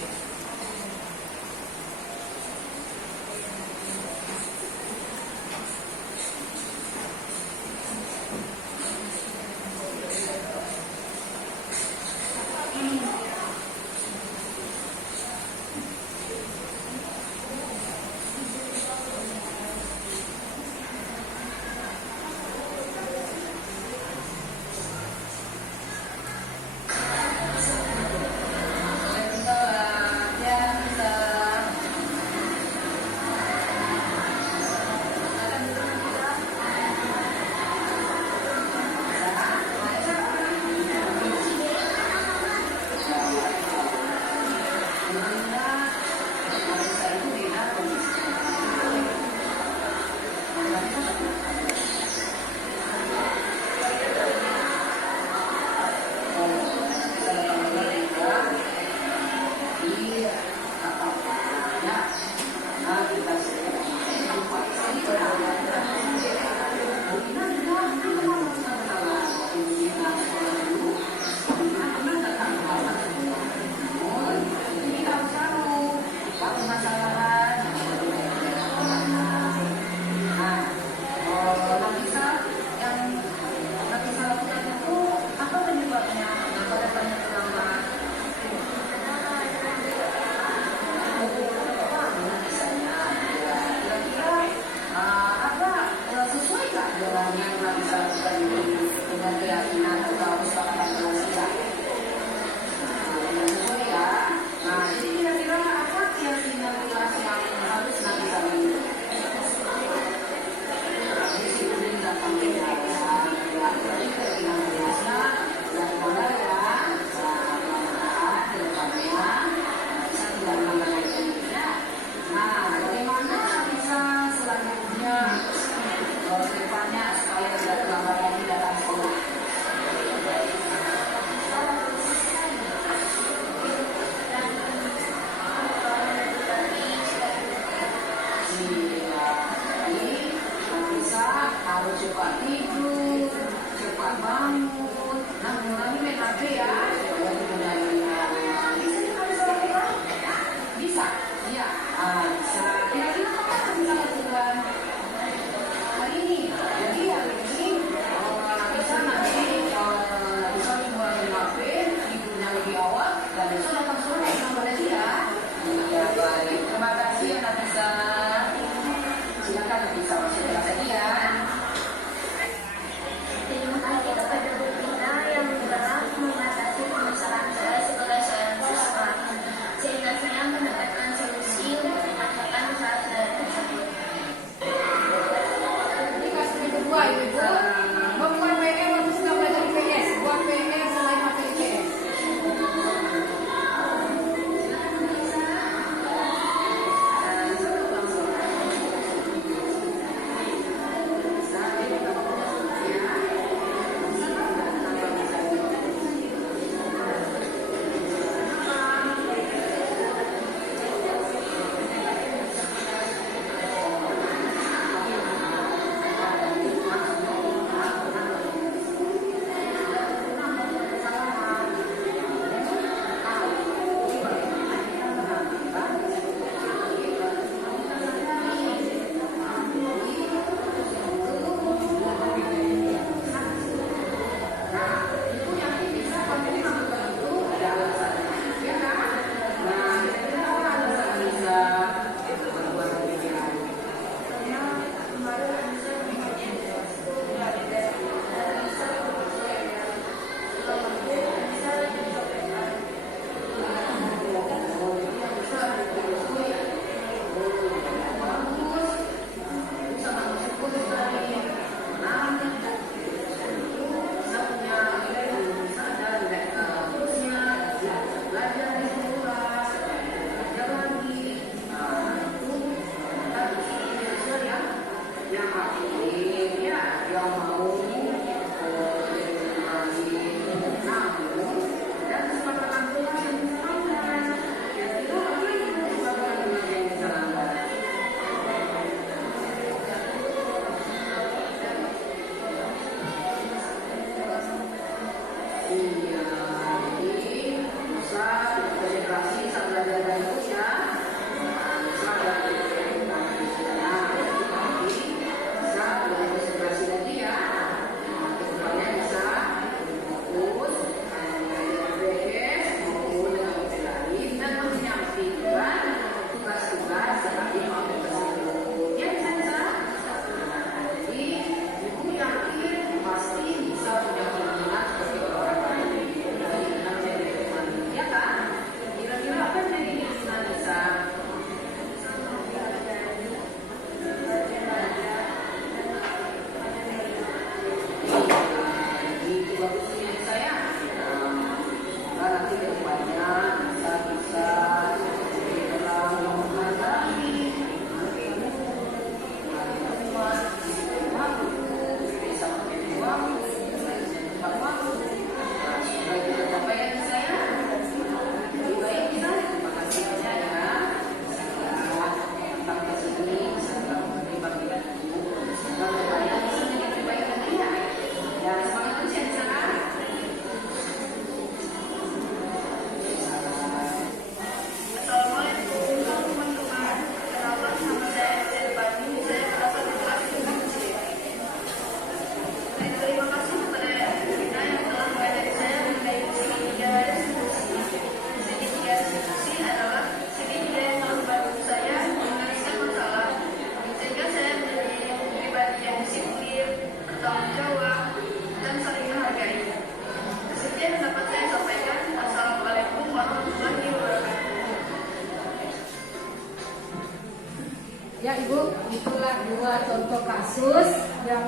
Ya Ibu, itulah dua contoh kasus yang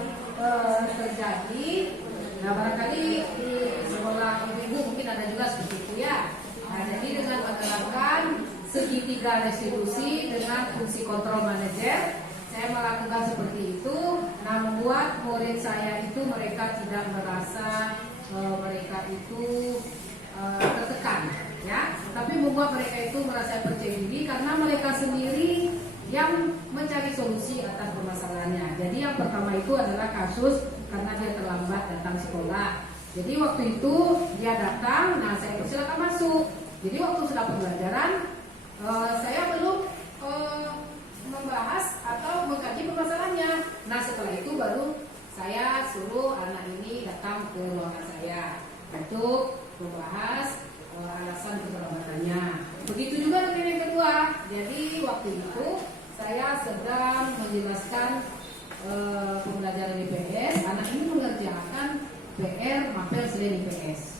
terjadi. Nah barangkali di sekolah ibu mungkin ada juga seperti itu ya. Nah jadi dengan menerapkan segitiga restitusi dengan fungsi kontrol manajer, saya melakukan seperti itu. Nah membuat murid saya itu mereka tidak merasa mereka itu tertekan, ya. Tapi membuat mereka itu merasa percaya diri karena mereka sendiri yang mencari solusi atas permasalahannya. Jadi yang pertama itu adalah kasus karena dia terlambat datang sekolah. Jadi waktu itu dia datang, nah saya persilakan masuk. Jadi waktu sudah pembelajaran, saya belum membahas atau mengkaji permasalahannya. Nah setelah itu baru saya suruh anak ini datang ke ruangan saya untuk membahas alasan keterlambatannya. Begitu juga dengan yang kedua. Jadi waktu itu saya sedang menjelaskan pembelajaran IPS. Anak ini mengerjakan PR mapel Senin IPS.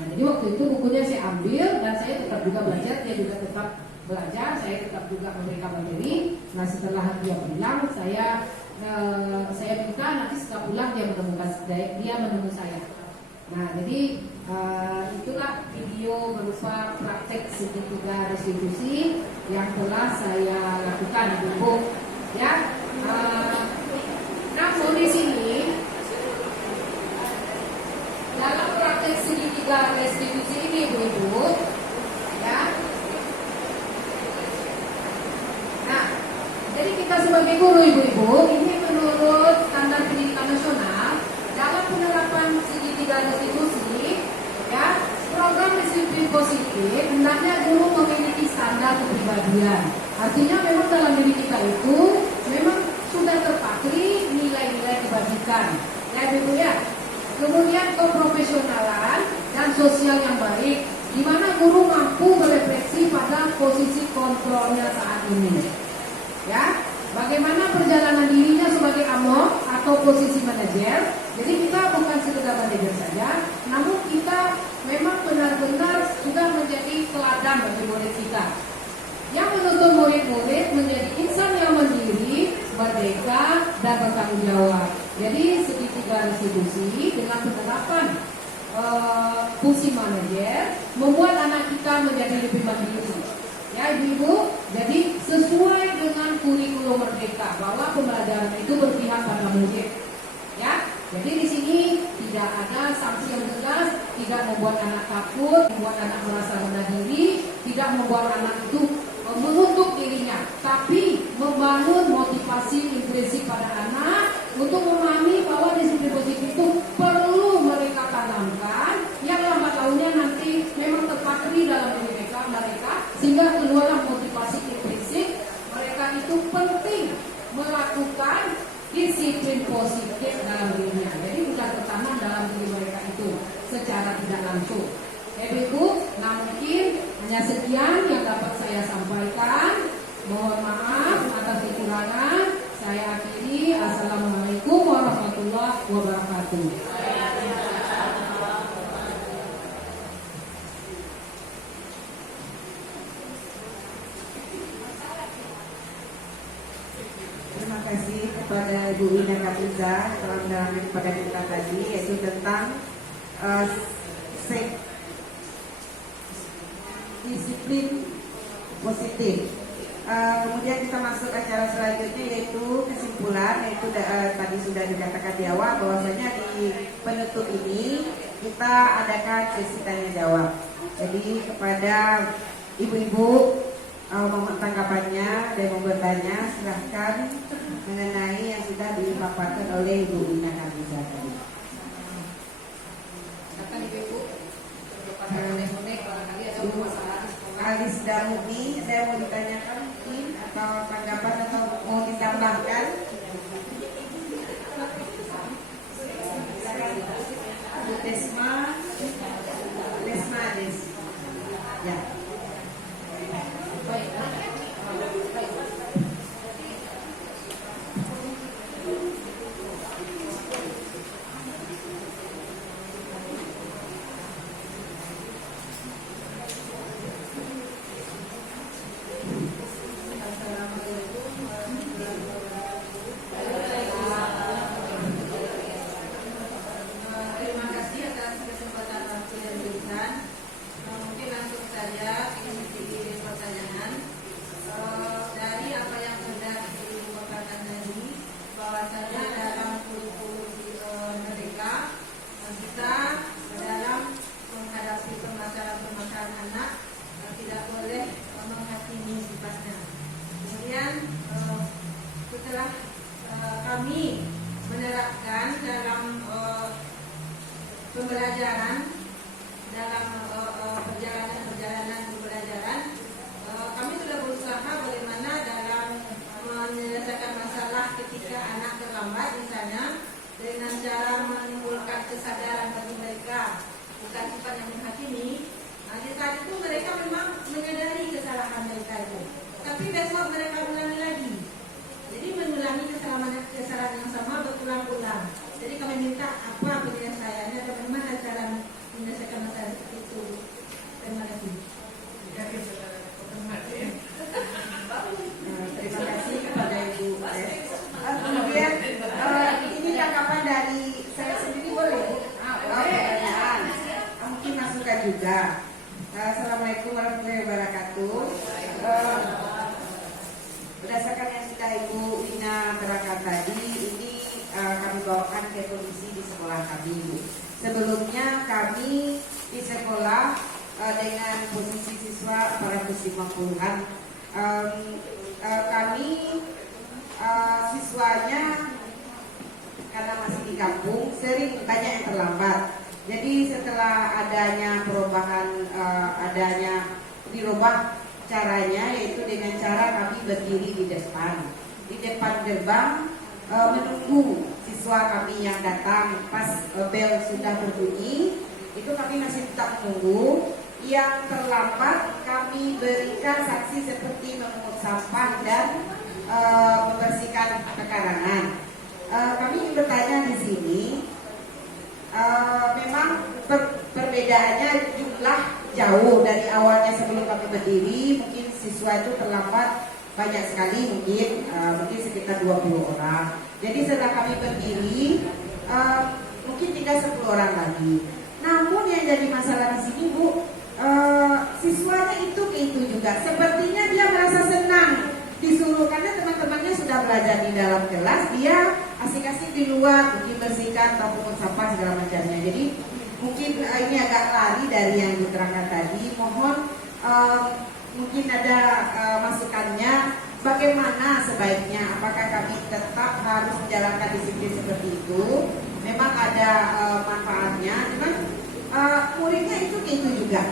Nah, jadi waktu itu bukunya saya ambil dan saya tetap juga belajar, dia juga tetap belajar, saya tetap juga memberikan materi. Nah, setelah dia pulang, saya minta nanti setelah pulang dia menemui saya. Nah, jadi itulah video berupa praktek segitiga restitusi yang telah saya lakukan di buku. Ya, namun di sini dalam praktek segitiga restitusi ini, ibu-ibu, ya. Nah, jadi kita sebagai guru, ibu-ibu, ini menurut standar pendidikan nasional dalam penerapan segitiga restitusi, ya, program disiplin positif hendaknya guru memiliki standar kepribadian. Artinya memang dalam diri kita itu memang sudah terpatri nilai-nilai kebajikan, ya ibu ya. Kemudian keprofesionalan dan sosial yang baik, di mana guru mampu berefleksi pada posisi kontrolnya saat ini. Ya, bagaimana perjalanan dirinya sebagai amor atau posisi manajer. Jadi kita bukan sekedar manajer saja, namun kita memang benar-benar sudah menjadi teladan bagi murid kita, yang menuntut murid-murid menjadi insan yang mandiri, merdeka, dan bertanggung jawab. Jadi segitiga restitusi dengan penerapan fungsi manajer membuat anak kita menjadi lebih mandiri. Ya ibu-ibu, jadi sesuai dengan kurikulum merdeka bahwa pembelajaran itu berpihak pada murid. Ya, jadi di sini tidak ada sanksi yang tegas, tidak membuat anak takut, membuat anak merasa rendah diri, tidak membuat anak itu menutup dirinya, tapi membangun motivasi intrinsik pada anak untuk memahami bahwa disiplin positif itu perlu mereka tanamkan, yang lambat launnya nanti memang terpatri dalam diri mereka, sehingga keluarlah motivasi intrinsik mereka itu penting melakukan disiplin positif dalam dirinya. Jadi sudah tertanam dalam diri mereka itu secara tidak langsung. Ibu, nah mungkin hanya sekian yang dapat saya sampaikan. Mohon maaf atas kekurangan. Saya akhiri. Assalamualaikum warahmatullahi wabarakatuh. Terima kasih kepada Ibu Ina Kapiza telah menerangkan kepada kita tadi, yaitu tentang disiplin positif. Kemudian kita masuk acara selanjutnya, yaitu kesimpulan, yaitu tadi sudah dikatakan di awal bahwasanya di penutup ini kita adakan sesi tanya jawab. Jadi kepada ibu-ibu mohon tanggapannya dan mau bertanya, silahkan mengenai yang sudah dipaparkan oleh Ibu Ina Kapiza tadi. Silakan ibu-ibu. Barangkali ada masalah di sekolah. Alis Damuni, saya mau ditanyakan mungkin atau tanggapan atau mau ditambahkan. Bu Desma Des. Ya. Baik. Assalamualaikum kesadaran bagi mereka, bukan sifat yang menghakimi. Nah, di saat itu mereka memang menyadari kesalahan mereka itu, tapi besok mereka ulangi lagi. Jadi mengulangi kesalahan yang sama berulang-ulang. Jadi kami minta apa penyelesaiannya dan bagaimana cara menyelesaikan masalah itu. Terima kasih. Terima kasih kepada Ibu. Kemudian ini tanggapan dari saya sendiri boleh? Pertanyaan. Mungkin masukan juga. Assalamualaikum warahmatullahi wabarakatuh. Berdasarkan yang sudah Ibu Ina terangkan tadi, ini kami bawakan ke kondisi di sekolah kami. Sebelumnya kami di sekolah dengan posisi siswa 450-an, kami siswanya karena masih di kampung sering banyak yang terlambat. Jadi setelah adanya perubahan, adanya dirubah caranya, yaitu dengan cara kami berdiri di depan gerbang menunggu siswa kami yang datang. Pas bel sudah berbunyi, itu kami masih tetap menunggu. Yang terlambat kami berikan sanksi seperti memungut sampah dan membersihkan pekarangan. Kami ingin bertanya di sini, memang perbedaannya jumlah jauh dari awalnya sebelum kami berdiri. Mungkin siswa itu terlambat banyak sekali, mungkin sekitar 20 orang. Jadi setelah kami berdiri, mungkin tinggal 10 orang lagi. Namun yang jadi masalah di sini, Bu, siswanya itu juga. Sepertinya dia merasa senang disuruh, karena teman-temannya sudah belajar di dalam kelas, dia asik-asik di luar, mungkin bersihkan atau pungut sampah segala macamnya. Jadi mungkin ini agak lari dari yang diterangkan tadi. Mohon mungkin ada masukannya, bagaimana sebaiknya, apakah kami tetap harus menjalankan disiplin seperti itu? Memang ada manfaatnya, cuman muridnya itu juga.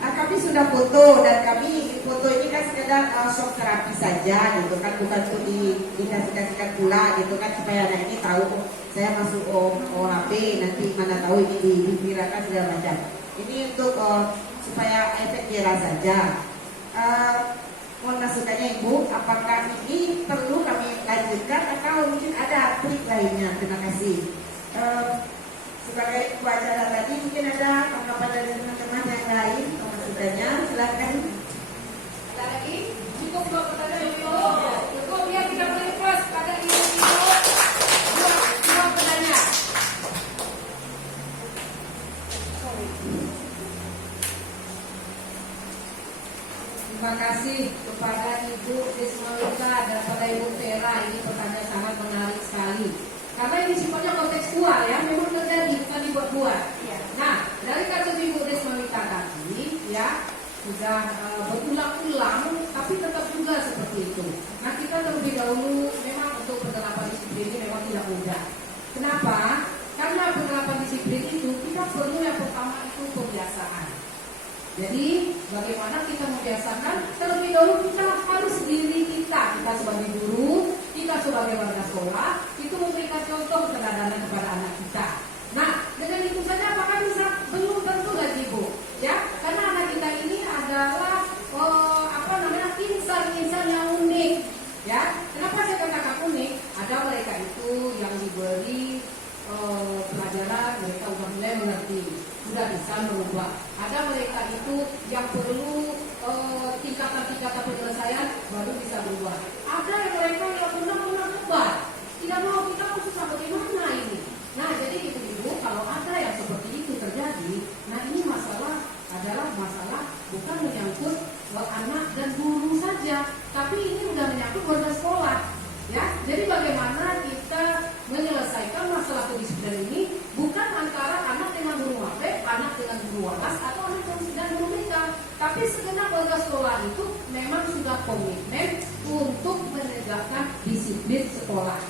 Kami sudah foto, dan kami foto ini kan sekedar shock terapi saja gitu kan, bukan untuk dikasihkan pula gitu kan, supaya anak ini tahu saya masuk OHP, nanti mana tahu ini dipirakan segala macam. Ini untuk supaya efek jerah saja. Mohon masukannya Ibu, apakah ini perlu kami lanjutkan atau mungkin ada trik lainnya? Terima kasih. Sebagai pembaca tadi, mungkin ada tanggapan dari teman-teman yang lain, masukannya silakan. Ada lagi? Cukup 2 pertanyaan Ibu. Cukup ya, tidak boleh plus. Ada Ibu 2 pertanyaan. Terima kasih kepada Ibu Desmawita dan kepada Ibu Vera. Ini pertanyaan sangat menarik sekali. Karena ini sifatnya kontekstual ya, memang terjadi, bukan dibuat-buat. Nah, dari kasus Ibu Desmawita tadi, ya sudah berulang-ulang, tapi tetap juga seperti itu. Nah, kita terlebih dahulu, memang untuk penerapan disiplin ini memang tidak mudah. Kenapa? Karena penerapan disiplin itu kita perlu yang pertama itu pembiasaan. Jadi, bagaimana kita membiasakan? Terlebih dahulu kita harus diri kita sebagai guru, kita sebagai warga sekolah, itu memberikan contoh keteladanan kepada anak kita. Nah, dengan itu saja apakah bisa? Belum tentu lagi Bu, ya, karena anak kita ini adalah insan-insan yang unik, ya. Kenapa saya katakan unik? Ada mereka itu yang diberi pelajaran, mereka sudah mulai mengerti, sudah bisa merubah. Ada mereka itu yang perlu tingkatan-tingkatan penyelesaian baru bisa berubah. Ada yang mereka yang benar-benar hebat, tidak mau, kita susah bagaimana ini. Nah, jadi itu Ibu, kalau ada yang seperti itu terjadi, nah ini masalah adalah masalah bukan menyangkut anak dan guru saja, tapi ini sudah menyangkut warga sekolah. Ya, jadi bagaimana kita menyelesaikan masalah kedisiplinan ini bukan antara anak dengan guru HP, anak dengan guru walas, atau anak dengan guru BK, tapi segenap warga sekolah itu memang sudah komitmen untuk menegakkan disiplin sekolah.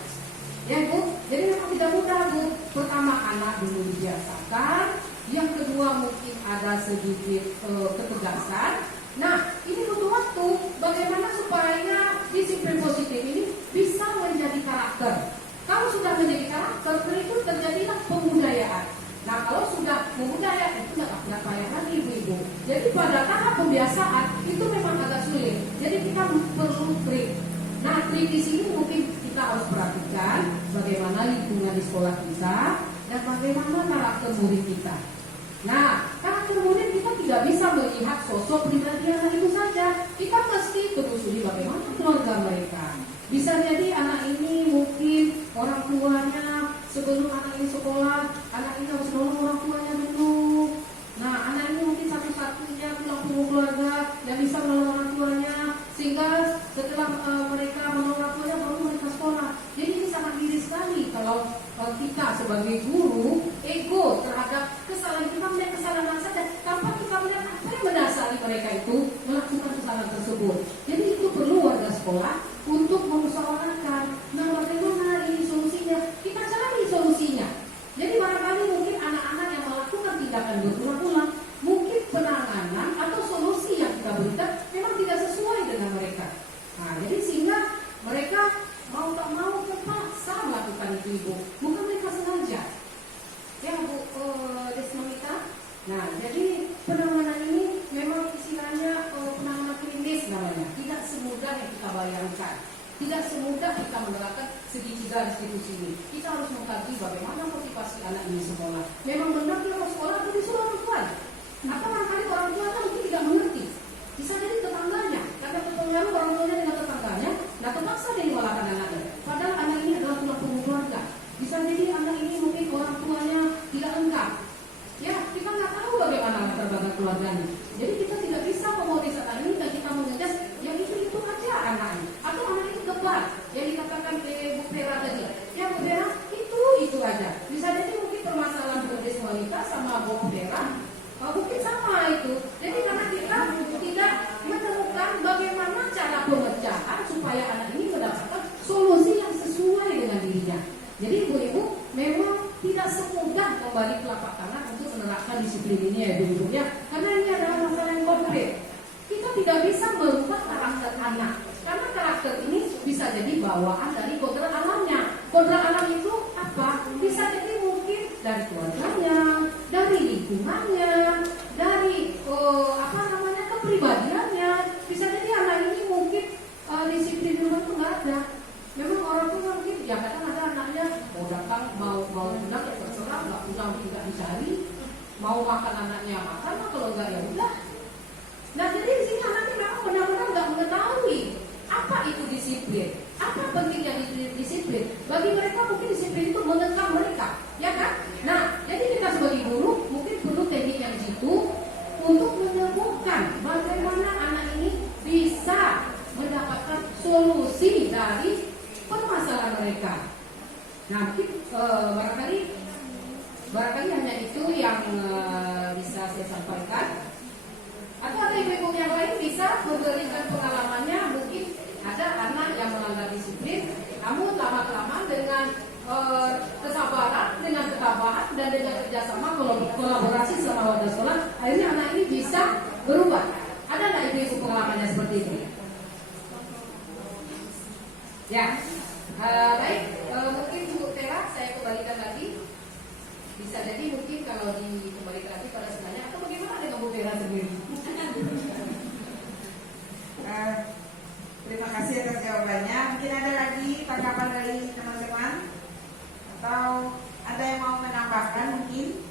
Ya Bu, jadi memang tidak mudah Bu. Pertama anak dulu dibiasakan, yang kedua mungkin ada sedikit ketegasan. Nah, ini butuh waktu. Bagaimana supaya disiplin positif ini bisa menjadi karakter. Kalau sudah menjadi karakter, berikut terjadilah pembudayaan. di sini mungkin kita harus perhatikan bagaimana lingkungan di sekolah kita dan bagaimana karakter murid kita. Nah, karakter murid kita tidak bisa melihat sosok pribadi anak itu saja. Kita mesti telusuri bagaimana keluarga mereka. Bisa jadi anak ini mungkin orang tuanya sebelum anak ini sekolah, anak ini harus nolong orang tuanya dulu. Nah, anak ini mungkin satu-satunya tulang punggung keluarga yang bisa menolong orang tuanya, sehingga setelah mereka menolong orang tuanya baru mereka sekolah. Jadi ini sangat miris sekali kalau kita sebagai guru ego terhadap kesalahan kita melihat kesalahan saja tanpa kita melihat apa yang mendasari mereka itu melakukan kesalahan tersebut. Jadi itu perlu warga sekolah untuk memusyawarahkan. Nah, bagaimana ini solusinya? Kita cari solusinya. Jadi barangkali mungkin anak-anak yang melakukan tindakan berulang-ulang, mungkin penanganan atau solusi yang kita berikan memang tidak sesuai dengan mereka. Nah, jadi sehingga mereka mau tak mau terpaksa melakukan itu, Ibu. Bukan mereka sengaja. Ya, Bu Desmonita. Nah, jadi penanganan ini memang istilahnya penanganan klinis namanya. Tidak semudah yang kita bayangkan. Tidak semudah kita menerapkan segitiga institusi ini. Kita harus mengkaji bagaimana motivasi anak ini sekolah. Memang benar dia mau sekolah atau disuruh orang tua? Atau barangkali orang tuanya mungkin tidak mengerti. Bisa jadi tetangganya, karena terpengaruh orang tuanya dengan tetangganya, nah terpaksa dia mengalahkan anaknya. Padahal anak ini adalah tulang punggung keluarga. Bisa jadi anak ini mungkin orang tuanya tidak lengkap. Ya, kita nggak tahu bagaimana latar belakang keluarganya. Jadi kita tidak bisa memotivasi anak ini dan kita mengejas yang itu aja anaknya. Atau anak itu kebal yang dikatakan Bu Vera tadi. Ya, Bu Vera itu aja. Bisa jadi mungkin permasalahan Bu Desmonita sama Bu Vera mungkin sama itu. Jadi karena kita tidak menemukan bagaimana cara pemecahan supaya anak ini mendapatkan solusi yang sesuai dengan dirinya. Jadi ibu-ibu memang tidak semudah kembali telapak tangan untuk menerapkan disiplin ini ya ibu-ibu ya. Karena ini adalah masalah yang konkret. Kita tidak bisa merubah karakter anak. Karena karakter ini bisa jadi bawaan dari kodrat alamnya. Kodrat alam itu apa? Bisa jadi mungkin dari keluarganya, dari lingkungannya, dari kepribadiannya. Bisa jadi anak ini mungkin disiplin di rumah itu nggak ada. Memang orang tua mungkin ya kadang ada anaknya mau datang mau pulang ya terserah, nggak pulang tidak dicari, mau makan anaknya makan, kalau nggak ya udah. Nah, jadi di sini anaknya memang benar-benar nggak mengetahui apa itu disiplin, apa pentingnya disiplin. Bagi mereka mungkin disiplin itu mengekang mereka, ya kan? Nah, jadi kita sebagai guru mungkin perlu teknik yang jitu untuk menemukan bagaimana anak ini bisa mendapatkan solusi dari permasalahan mereka. Nah, mungkin barangkali hanya itu yang bisa saya sampaikan. Atau ada ibu-ibu yang lain bisa memberikan pengalamannya. Mungkin ada anak yang melanggar disiplin, namun lama-kelamaan dengan kesabaran, dengan ketabahan dan dengan kerjasama kolaborasi sama warga sekolah, akhirnya anak ini bisa berubah. Ada nggak ibu-ibu pengalamannya seperti itu? Ya, baik. Mungkin Bu Tera saya kembalikan lagi. Bisa jadi mungkin kalau dikembalikan lagi pada sebenarnya atau bagaimana dengan Bu Tera sendiri? Terima kasih atas jawabannya. Mungkin ada lagi tanggapan dari teman-teman atau ada yang mau menambahkan mungkin?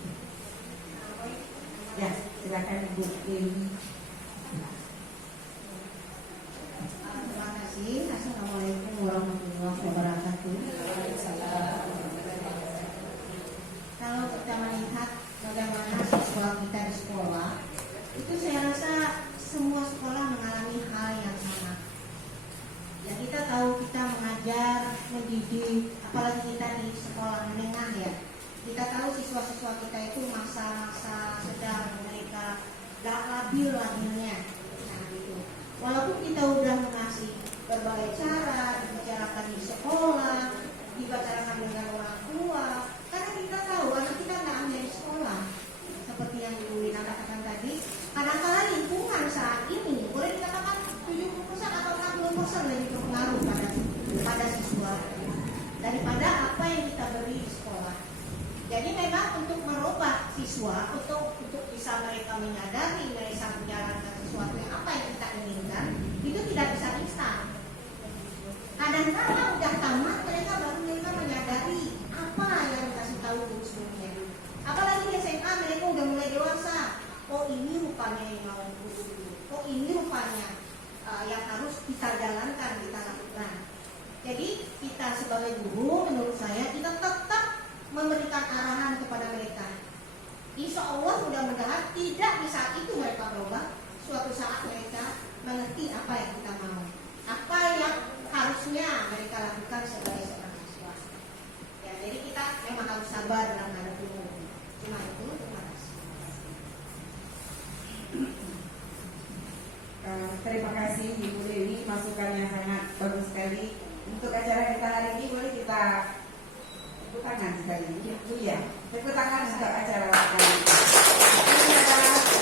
Ya, silakan Ibu Dewi. Terima kasih. Assalamualaikum warahmatullahi wabarakatuh. Kalau kita melihat bagaimana siswa kita di sekolah, itu saya rasa semua sekolah mengalami hal yang sama. Ya, kita tahu kita mengajar, mendidik, apalagi kita di sekolah menengah ya. Kita tahu siswa-siswa kita itu masa-masa sedang mereka labilnya. Nah, gitu. Walaupun kita udah mengasih berbagai cara dibicarakan di sekolah, dibicarakan dengan orang tua, karena kita tahu anak kita nggak hanya di sekolah. Seperti yang Ibu Wina katakan tadi, kadang-kadang lingkungan saat ini boleh dikatakan 70% atau 60% lebih berpengaruh pada siswa daripada apa yang kita beri di sekolah. Jadi memang untuk merubah siswa, untuk bisa mereka menyadari, mereka menjalankan sesuatu yang apa yang kita inginkan, itu tidak bisa instan. Kadang kadang-kadang udah tamat mereka menyadari apa yang dikasih tahu guru sebelumnya. Apalagi di SMA mereka udah mulai dewasa. Oh ini rupanya yang mau guru. Oh ini rupanya yang harus kita jalankan, kita lakukan. Jadi kita sebagai guru, menurut saya kita tetap memberikan arahan kepada mereka. Insya Allah mudah-mudahan tidak di saat itu mereka berubah. Suatu saat mereka mengerti apa yang kita mau, apa yang harusnya mereka lakukan sebagai seorang siswa. Ya, jadi kita memang harus sabar dalam menghadapi umur. Cuma itu, terima kasih. Terima kasih Ibu Dewi, masukannya sangat bagus sekali. Untuk acara kita hari ini boleh kita tepuk tangan sekali, Bu ya. Tepuk tangan untuk acara kali ini. Ini adalah